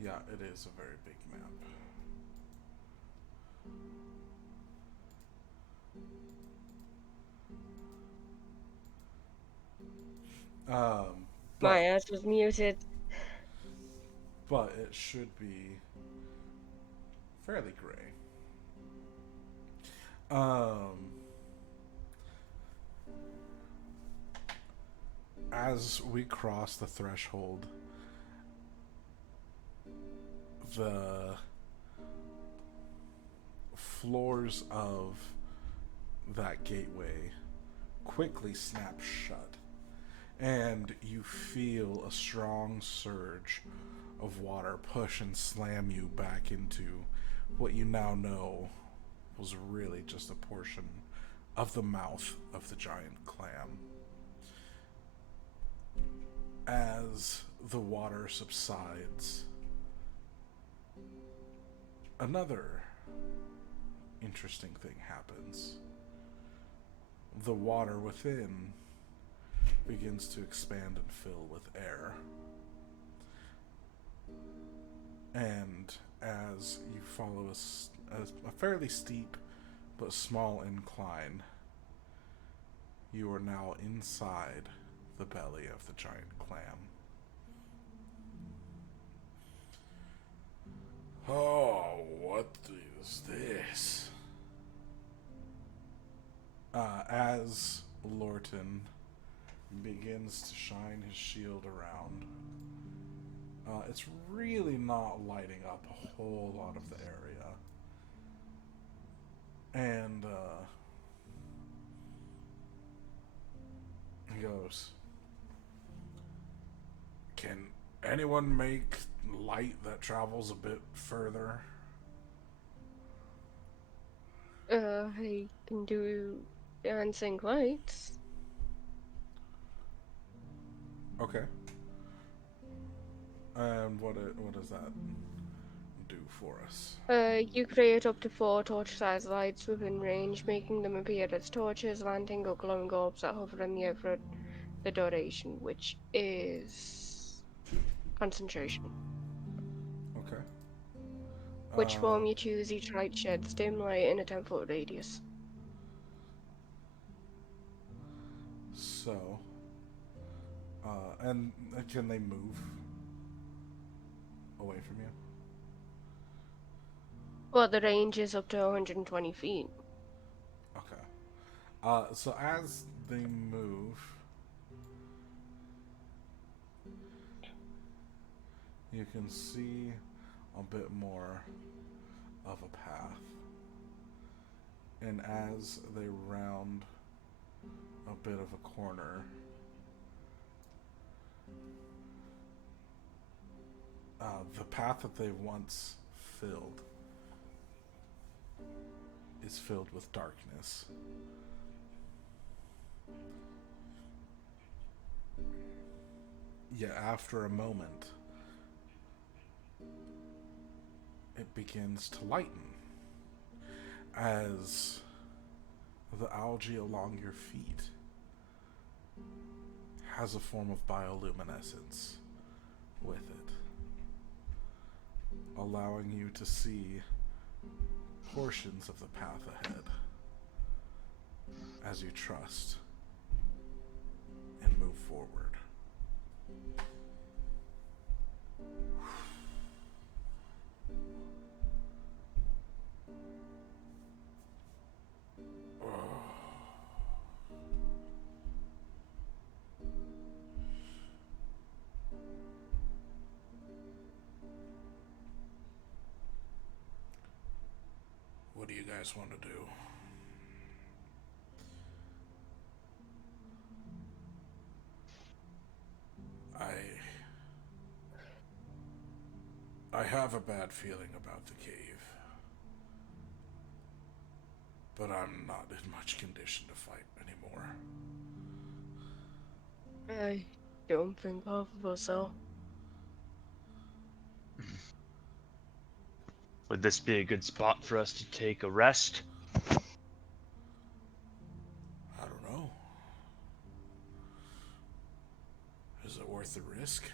Yeah, it is a very big map. But, My ass was muted. but it should be fairly gray. As we cross the threshold, the floors of that gateway quickly snap shut, and you feel a strong surge of water push and slam you back into what you now know was really just a portion of the mouth of the giant clam. As the water subsides, another interesting thing happens. The water within begins to expand and fill with air. And as you follow a fairly steep but small incline, you are now inside the belly of the giant clam. Oh, what is this? As Lorton begins to shine his shield around, it's really not lighting up a whole lot of the area. And he goes, "Can anyone make light that travels a bit further?" I can do dancing lights. Okay. And what does that do for us? You create up to 4 torch-sized lights within range, making them appear as torches, landing or glowing orbs that hover in the air for the duration, which is concentration. Okay. Which form you choose, each light sheds dim light in a 10-foot radius. So, and can they move away from you? Well, the range is up to 120 feet. Okay. So as they move, you can see a bit more of a path. And as they round a bit of a corner, the path that they once filled is filled with darkness. Yet after a moment, it begins to lighten as the algae along your feet has a form of bioluminescence with it, allowing you to see portions of the path ahead as you trust and move forward. What do you guys want to do? I have a bad feeling about the cave, but I'm not in much condition to fight anymore. I don't think half of us are. Would this be a good spot for us to take a rest? I don't know. Is it worth the risk?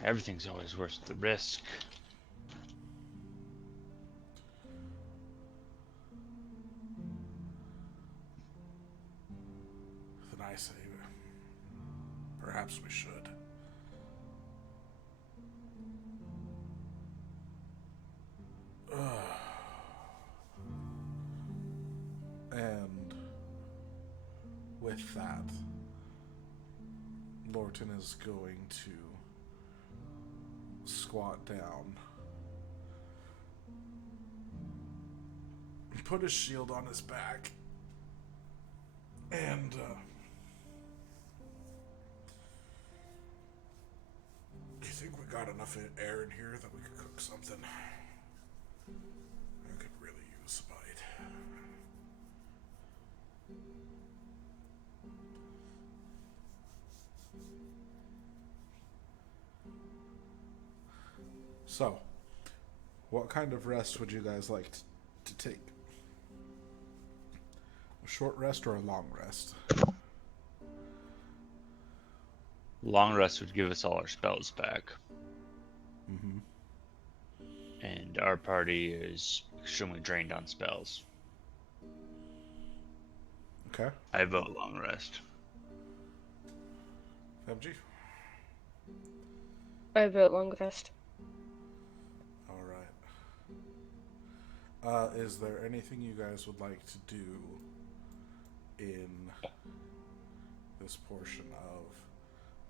Everything's always worth the risk. Then I say, perhaps we should. And with that, Lorton is going to squat down, put his shield on his back, and do you think we got enough air in here that we could cook something? I could really use a bite. So, what kind of rest would you guys like to take? A short rest or a long rest? Long rest would give us all our spells back. Mm-hmm. And our party is extremely drained on spells. Okay. I vote long rest. FMG? I vote long rest. Alright. Is there anything you guys would like to do in this portion of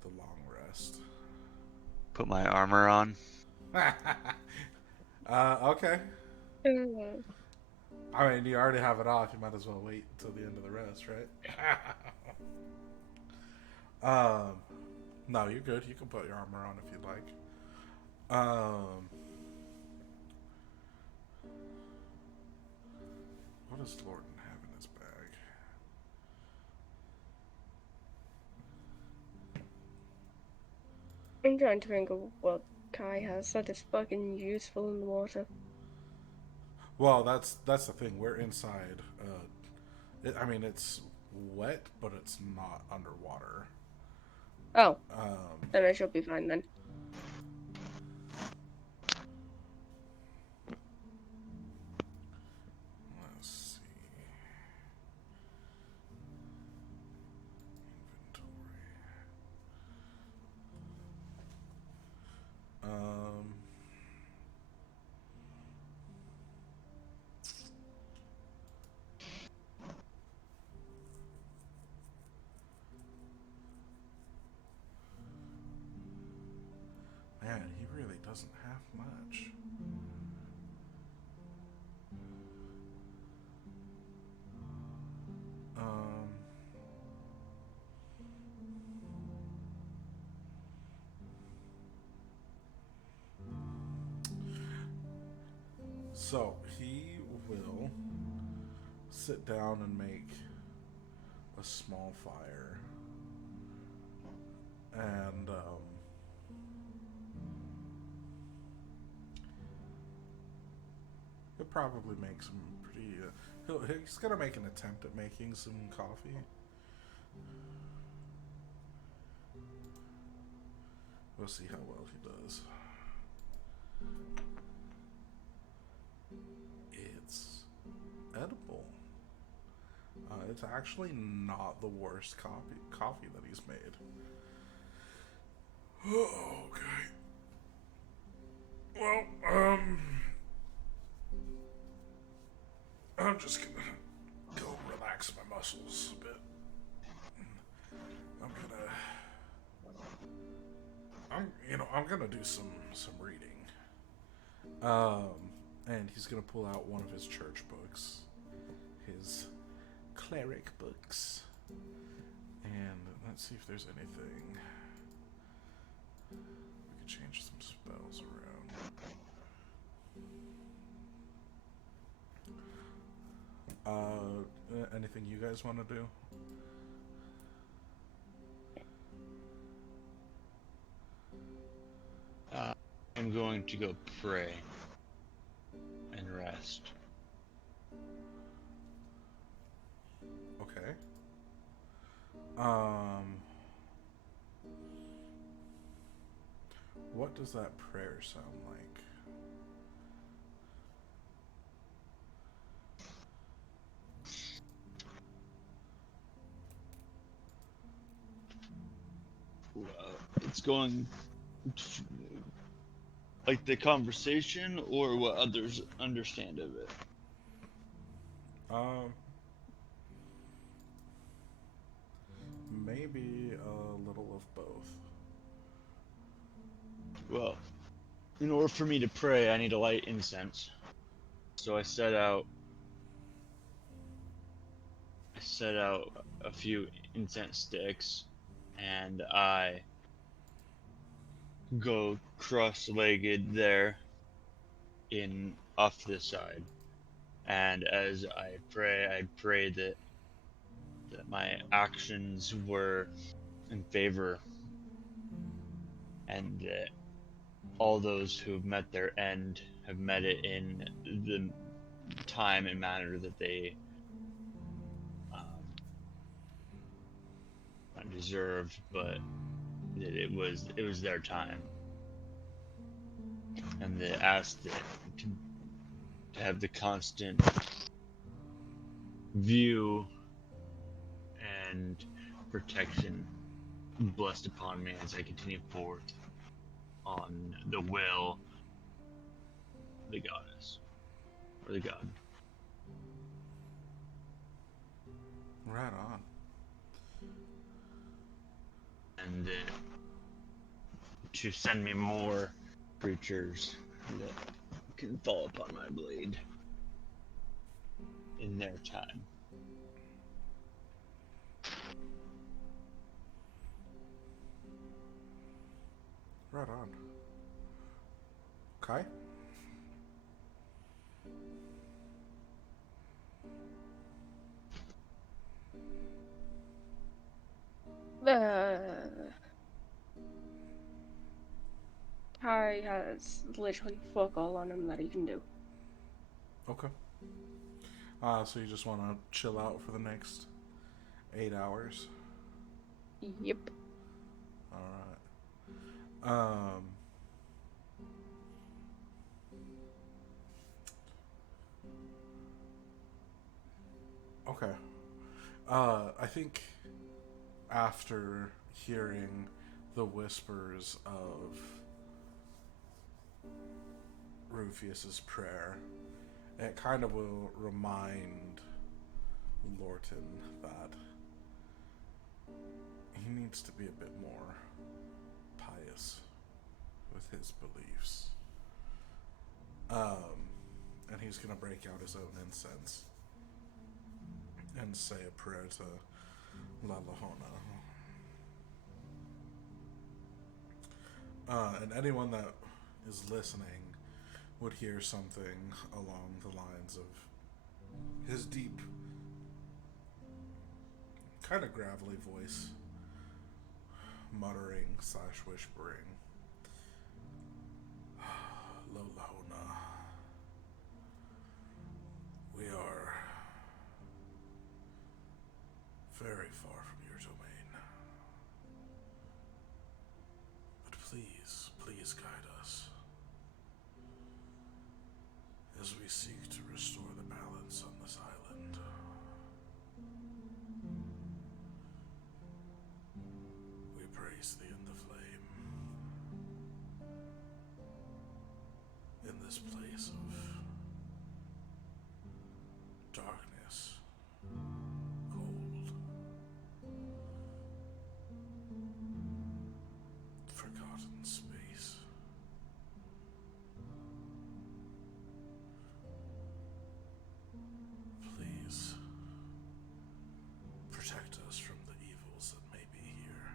the long rest? Put my armor on. Okay. Mm. I mean, you already have it off. You might as well wait until the end of the rest, right? No, you're good. You can put your armor on if you'd like. What does Lorton have in his bag? I'm trying to think of what Kai has that is fucking useful in the water. Well, that's the thing. We're inside. I mean, it's wet, but it's not underwater. Oh, then I should be fine then. Let's see. Inventory. doesn't have much. Um, so he will sit down and make a small fire, and he'll probably make some pretty. He's gonna make an attempt at making some coffee. We'll see how well he does. It's edible. It's actually not the worst coffee that he's made. Okay. Well, I'm just gonna go relax my muscles a bit. I'm gonna do some reading. And he's gonna pull out one of his church books, his cleric books, and let's see if there's anything. We could change some spells around. Anything you guys want to do? I'm going to go pray and rest. Okay. What does that prayer sound like? It's going like the conversation or what others understand of it. Maybe a little of both. Well, in order for me to pray, I need to light incense. So I set out a few incense sticks, and I go cross-legged there in off to the side. And as I pray that my actions were in favor, and that all those who have met their end have met it in the time and manner that they not deserved, but that it was their time, and they asked that to have the constant view and protection blessed upon me as I continue forth on the will of the goddess or the god. Right on. And to send me more creatures that can fall upon my blade in their time. Right on. Okay. Kai has literally fuck all on him that he can do. Okay. So you just want to chill out for the next 8 hours? Yep. Alright. Okay. I think after hearing the whispers of Rufius's prayer, it kind of will remind Lorton that he needs to be a bit more pious with his beliefs. And he's gonna break out his own incense and say a prayer to La Lahona. And anyone that is listening would hear something along the lines of his deep, kind of gravelly voice, muttering / whispering, Lolona, we are very far from your domain. But please guide us as we seek to restore the balance on this island. We praise thee in the flame. In this place of darkness, cold, forgotten space. Please protect us from the evils that may be here.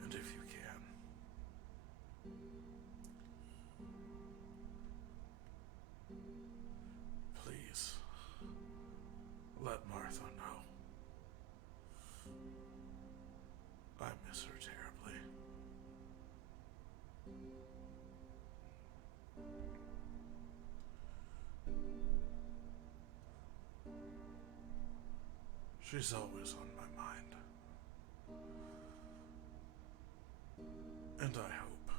And if you can, please let Martha know. I miss her terribly. She's always on my mind. And I hope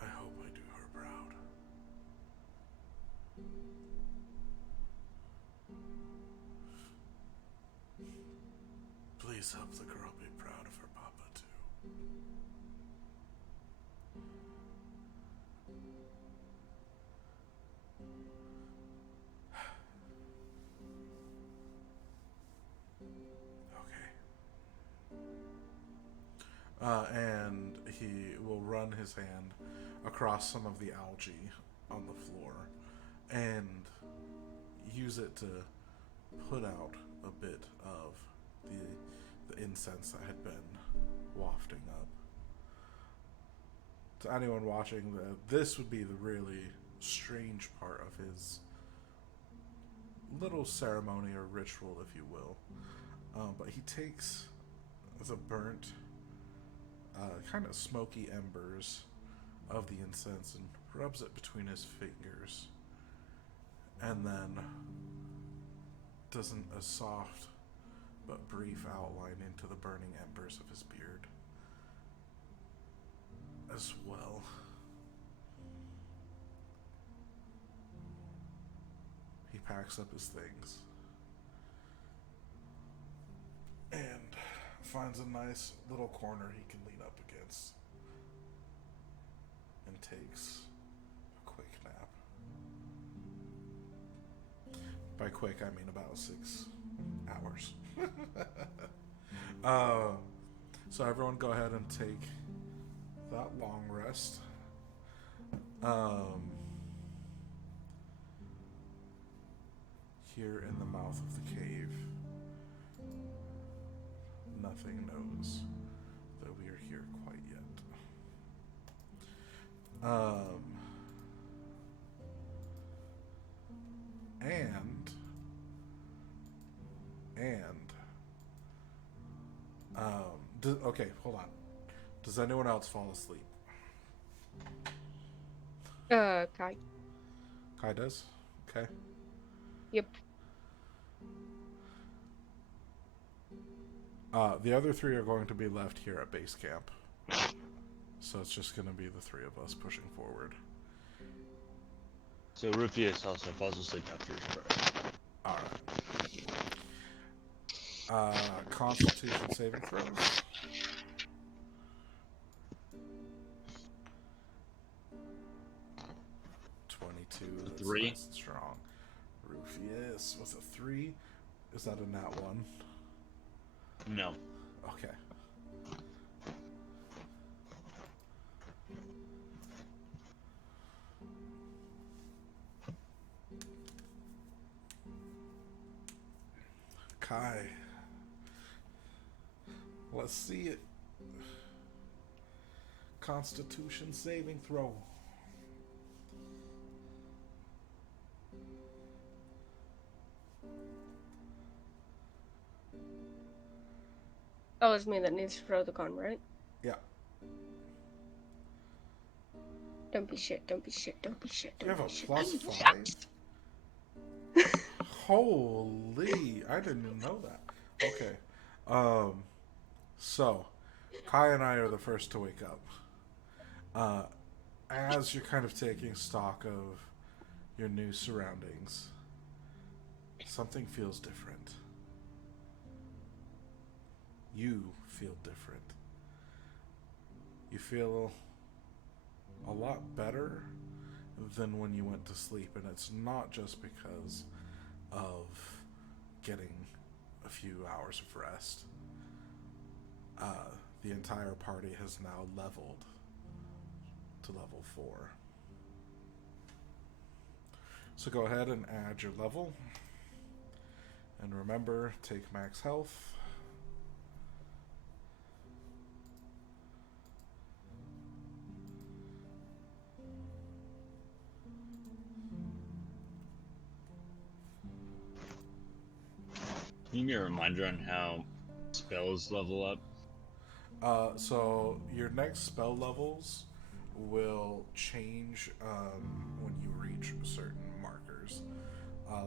I do her proud. Please help the girl be proud of her papa too. Okay. And he will run his hand across some of the algae on the floor and use it to put out a bit of the incense that had been wafting up. To anyone watching, this would be the really strange part of his little ceremony or ritual, if you will. But he takes the burnt, kind of smoky embers of the incense and rubs it between his fingers, and then does a soft but brief outline into the burning embers of his beard as well. He packs up his things and finds a nice little corner he can lean up against and takes a quick nap. By quick, I mean about 6 hours. So everyone go ahead and take that long rest. Here in the mouth of the cave, nothing knows that we are here quite yet. Okay, hold on. Does anyone else fall asleep? Kai. Kai does? Okay. Yep. The other 3 are going to be left here at base camp. So it's just going to be the 3 of us pushing forward. So Rufius also falls asleep after his prayer. Alright. Constitution saving throws. 22. 2. That's 3. nice and strong. Rufus was a 3. Is that a nat 1? No. Okay. Kai. Let's see it. Constitution saving throw. Oh, it's me that needs to throw the con, right? Yeah. Don't be shit, don't be shit, don't be shit, You don't have a be shit. plus Don't be 5? shit. Holy, I didn't even know that. Okay. So, Kai and I are the first to wake up. As you're kind of taking stock of your new surroundings, something feels different. You feel different. You feel a lot better than when you went to sleep, and it's not just because of getting a few hours of rest. The entire party has now leveled to level 4. So go ahead and add your level. And remember, take max health. Can you give me a reminder on how spells level up? So your next spell levels will change when you reach certain markers.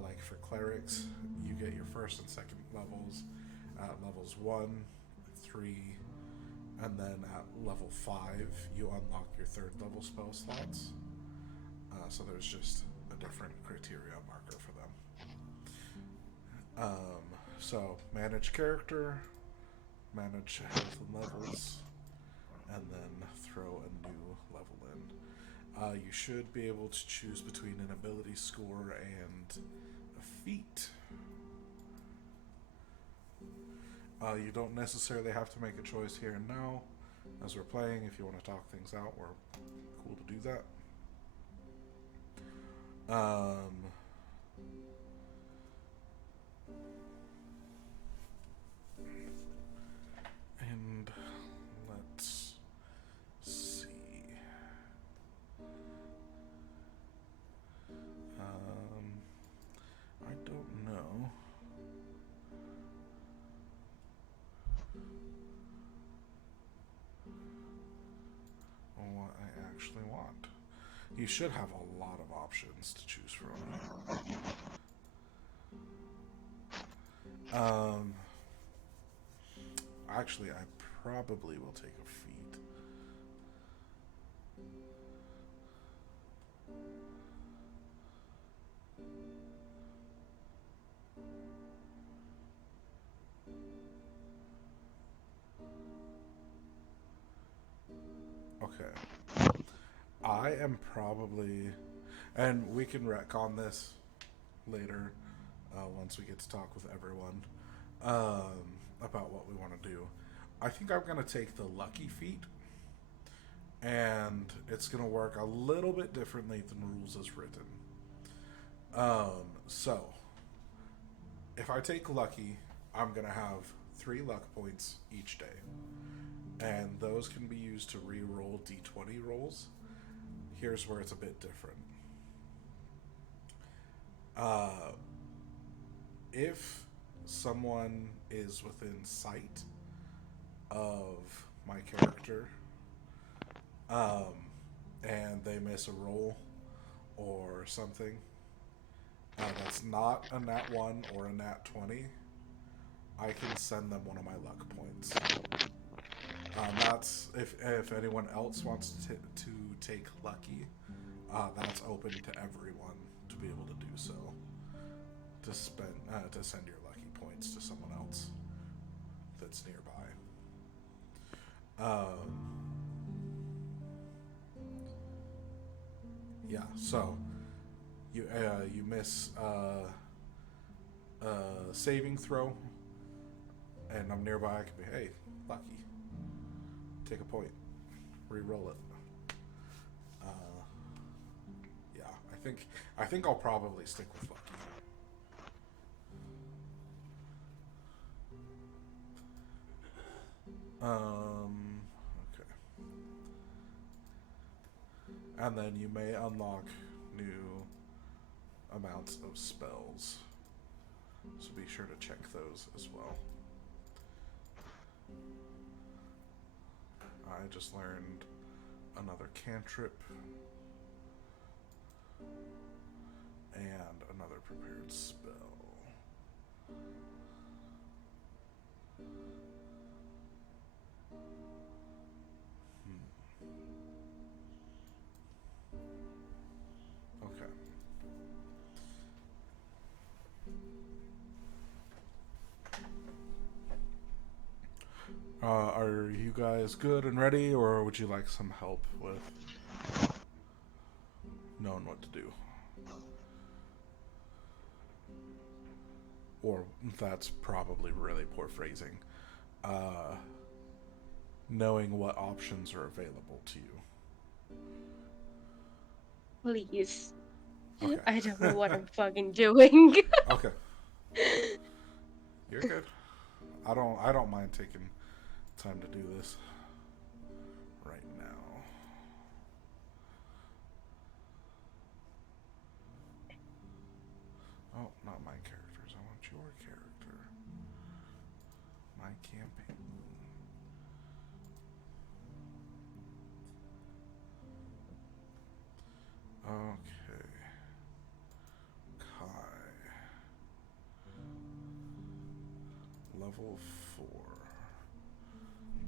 Like for clerics, you get your first and second levels at levels 1, 3, and then at level 5 you unlock your third level spell slots. So there's just a different criteria marker for them. So manage character, manage health and levels, and then throw a new level in. You should be able to choose between an ability score and a feat. You don't necessarily have to make a choice here and now as we're playing. If you want to talk things out, we're cool to do that. And let's see. I don't know. What I actually want. You should have a lot of options to choose from. Actually, I probably will take a feat. Okay. I am probably, and we can retcon this later once we get to talk with everyone about what we want to do. I think I'm going to take the lucky feat, and it's going to work a little bit differently than rules as written. So, if I take lucky, I'm going to have 3 luck points each day. And those can be used to re-roll d20 rolls. Here's where it's a bit different. If someone is within sight of my character, and they miss a roll or something, that's not a nat 1 or a nat 20, I can send them one of my luck points. That's if anyone else wants to take lucky, that's open to everyone to be able to do so. To send your lucky points to someone else that's nearby. Yeah. So You miss saving throw, and I'm nearby. I could be, hey, lucky. Take a point. Re-roll it. Yeah, I think I'll probably stick with lucky. Okay. And then you may unlock new amounts of spells. So be sure to check those as well. I just learned another cantrip and another prepared spell. Okay. Are you guys good and ready, or would you like some help with knowing what to do? Or that's probably really poor phrasing. Knowing what options are available to you. Please. Okay. I don't know what I'm fucking doing. Okay. You're good. I don't mind taking time to do this right now. Oh, not my characters. I want your character. My campaign. Okay. Kai. Level 4.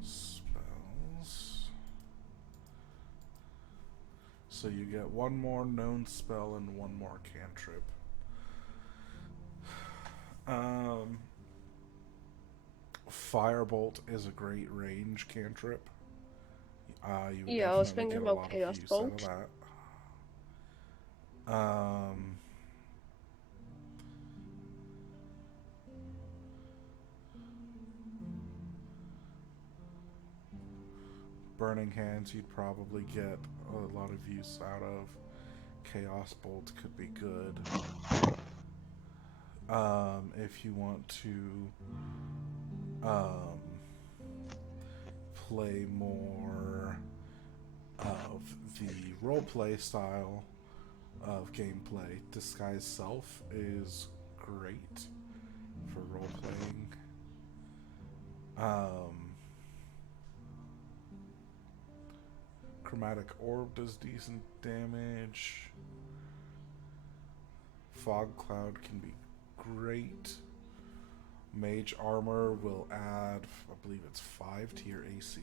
Spells. So you get one more known spell and one more cantrip. Firebolt is a great range cantrip. You would Yeah, I was definitely thinking get a about lot Chaos of use Bolt. out of that. Burning Hands you'd probably get a lot of use out of. Chaos Bolt could be good. If you want to play more of the roleplay style of gameplay, Disguise Self is great for role-playing. Chromatic Orb does decent damage. Fog Cloud can be great. Mage Armor will add, I believe it's 5 to your AC.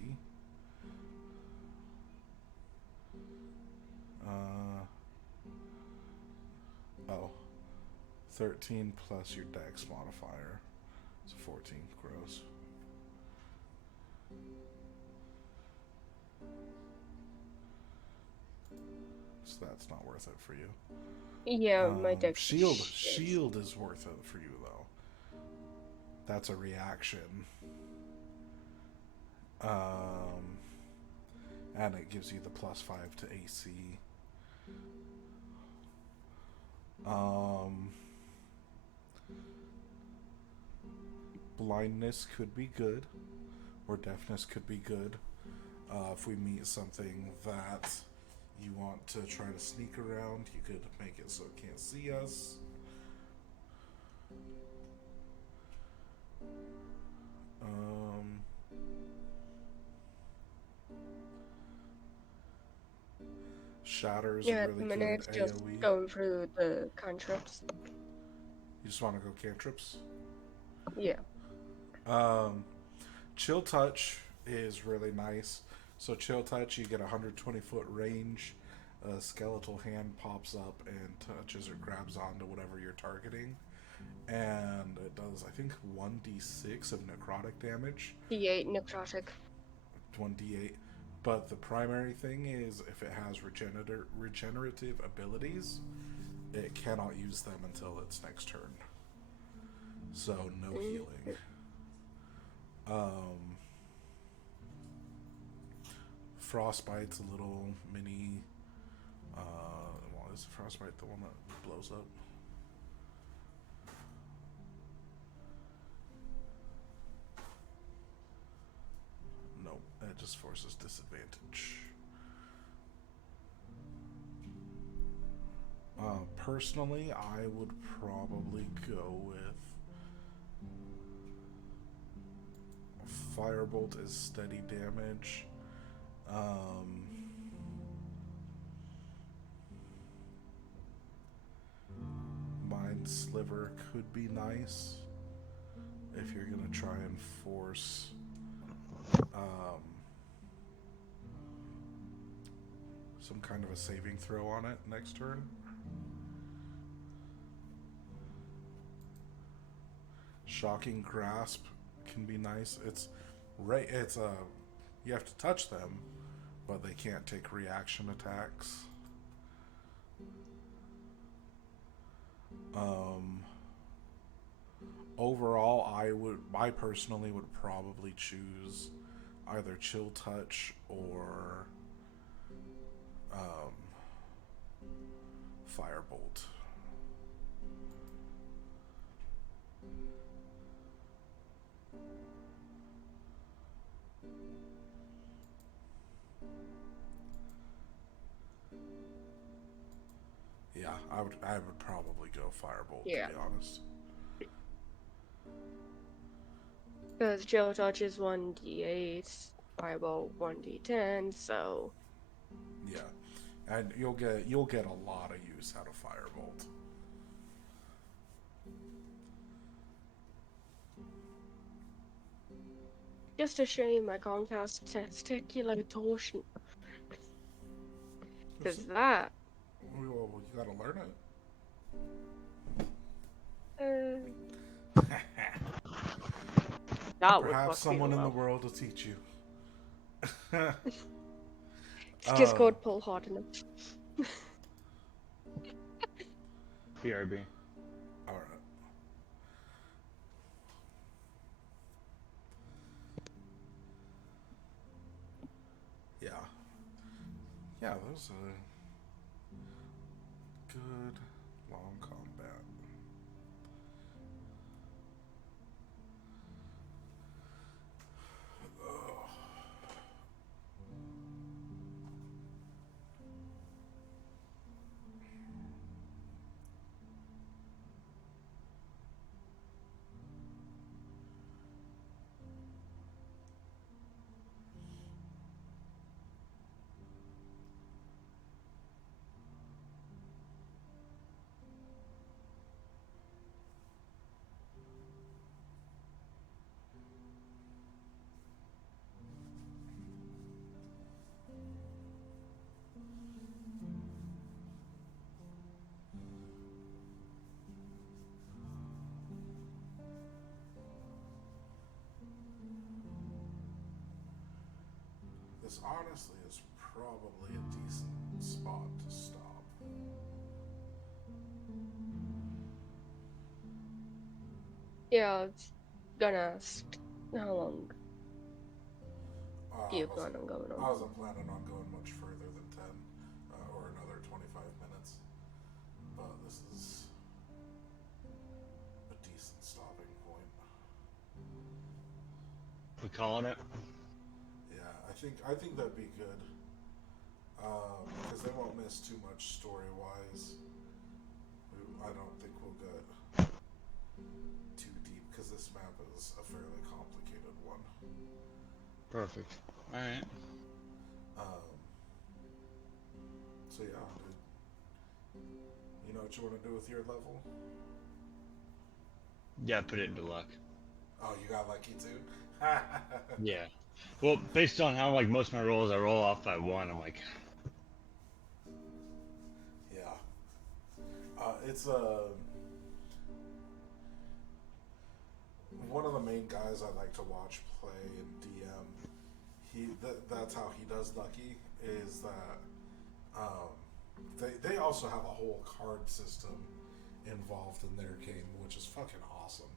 Oh. 13 plus your dex modifier. So 14. Gross. So that's not worth it for you. Yeah, my deck. Shield is worth it for you though. That's a reaction. And it gives you the +5 to AC. Blindness could be good, or deafness could be good. If we meet something that you want to try to sneak around, you could make it so it can't see us. Shatter is Yeah, a at the really minute good it's just AoE. going through the cantrips. You just want to go cantrips? Yeah. Chill Touch is really nice. So Chill Touch, you get 120-foot range. A skeletal hand pops up and touches or grabs onto whatever you're targeting. And it does, I think, 1d6 of necrotic damage. D8 necrotic. 1d8. But the primary thing is if it has regenerative abilities, it cannot use them until its next turn. So no healing. Frostbite's a little mini. Well, is Frostbite the one that blows up? Nope, it just forces disadvantage. Personally, I would probably go with Firebolt is steady damage. Mind Sliver could be nice if you're gonna try and force some kind of a saving throw on it next turn. Shocking Grasp can be nice. It's right. It's you have to touch them, but they can't take reaction attacks. Overall, I personally would probably choose either Chill Touch or Firebolt. Yeah, I would probably go Firebolt, Yeah. to be honest. Because Chill Touch is 1d8, Fireball 1d10, so Yeah, and you'll get a lot of use out of Firebolt. just a shame I can't cast Testicular Torsion. Because that, Well, you gotta learn uh, that would Perhaps fuck someone people in the up. world will teach you. It's just called pull hard enough. BRB. All right. Yeah. Yeah, that was a good long combat. This honestly is probably a decent spot to stop. Yeah, it's gonna ask how long do I you plan on going on? wasn't planning on going much further than 10 or another 25 minutes, but this is a decent stopping point. We calling it? Yeah, I think that'd be good. Because they won't miss too much story-wise. I don't think we'll get too deep, because this map is a fairly complicated one. Perfect. Alright. So yeah, you know what you want to do with your level? Yeah, put it into luck. Oh, you got lucky too? Yeah. Well, based on how like most of my rolls I roll off by 1, I'm like, Yeah. It's one of the main guys I like to watch play in DM. That's how he does lucky, is that they also have a whole card system involved in their game, which is fucking awesome.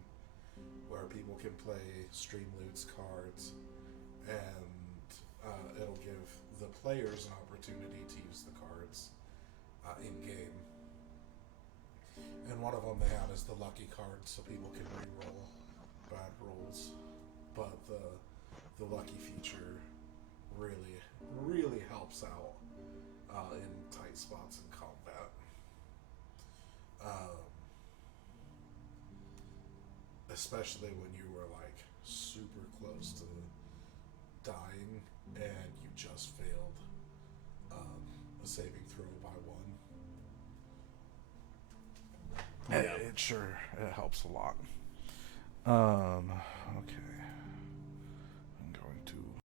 Where people can play Streamloot's cards, and it'll give the players an opportunity to use the cards in game. And one of them they have is the lucky card, so people can re-roll bad rolls. But the lucky feature really helps out in tight spots in combat. Especially when you were like super close to dying and you just failed a saving throw by one. It helps a lot. Okay.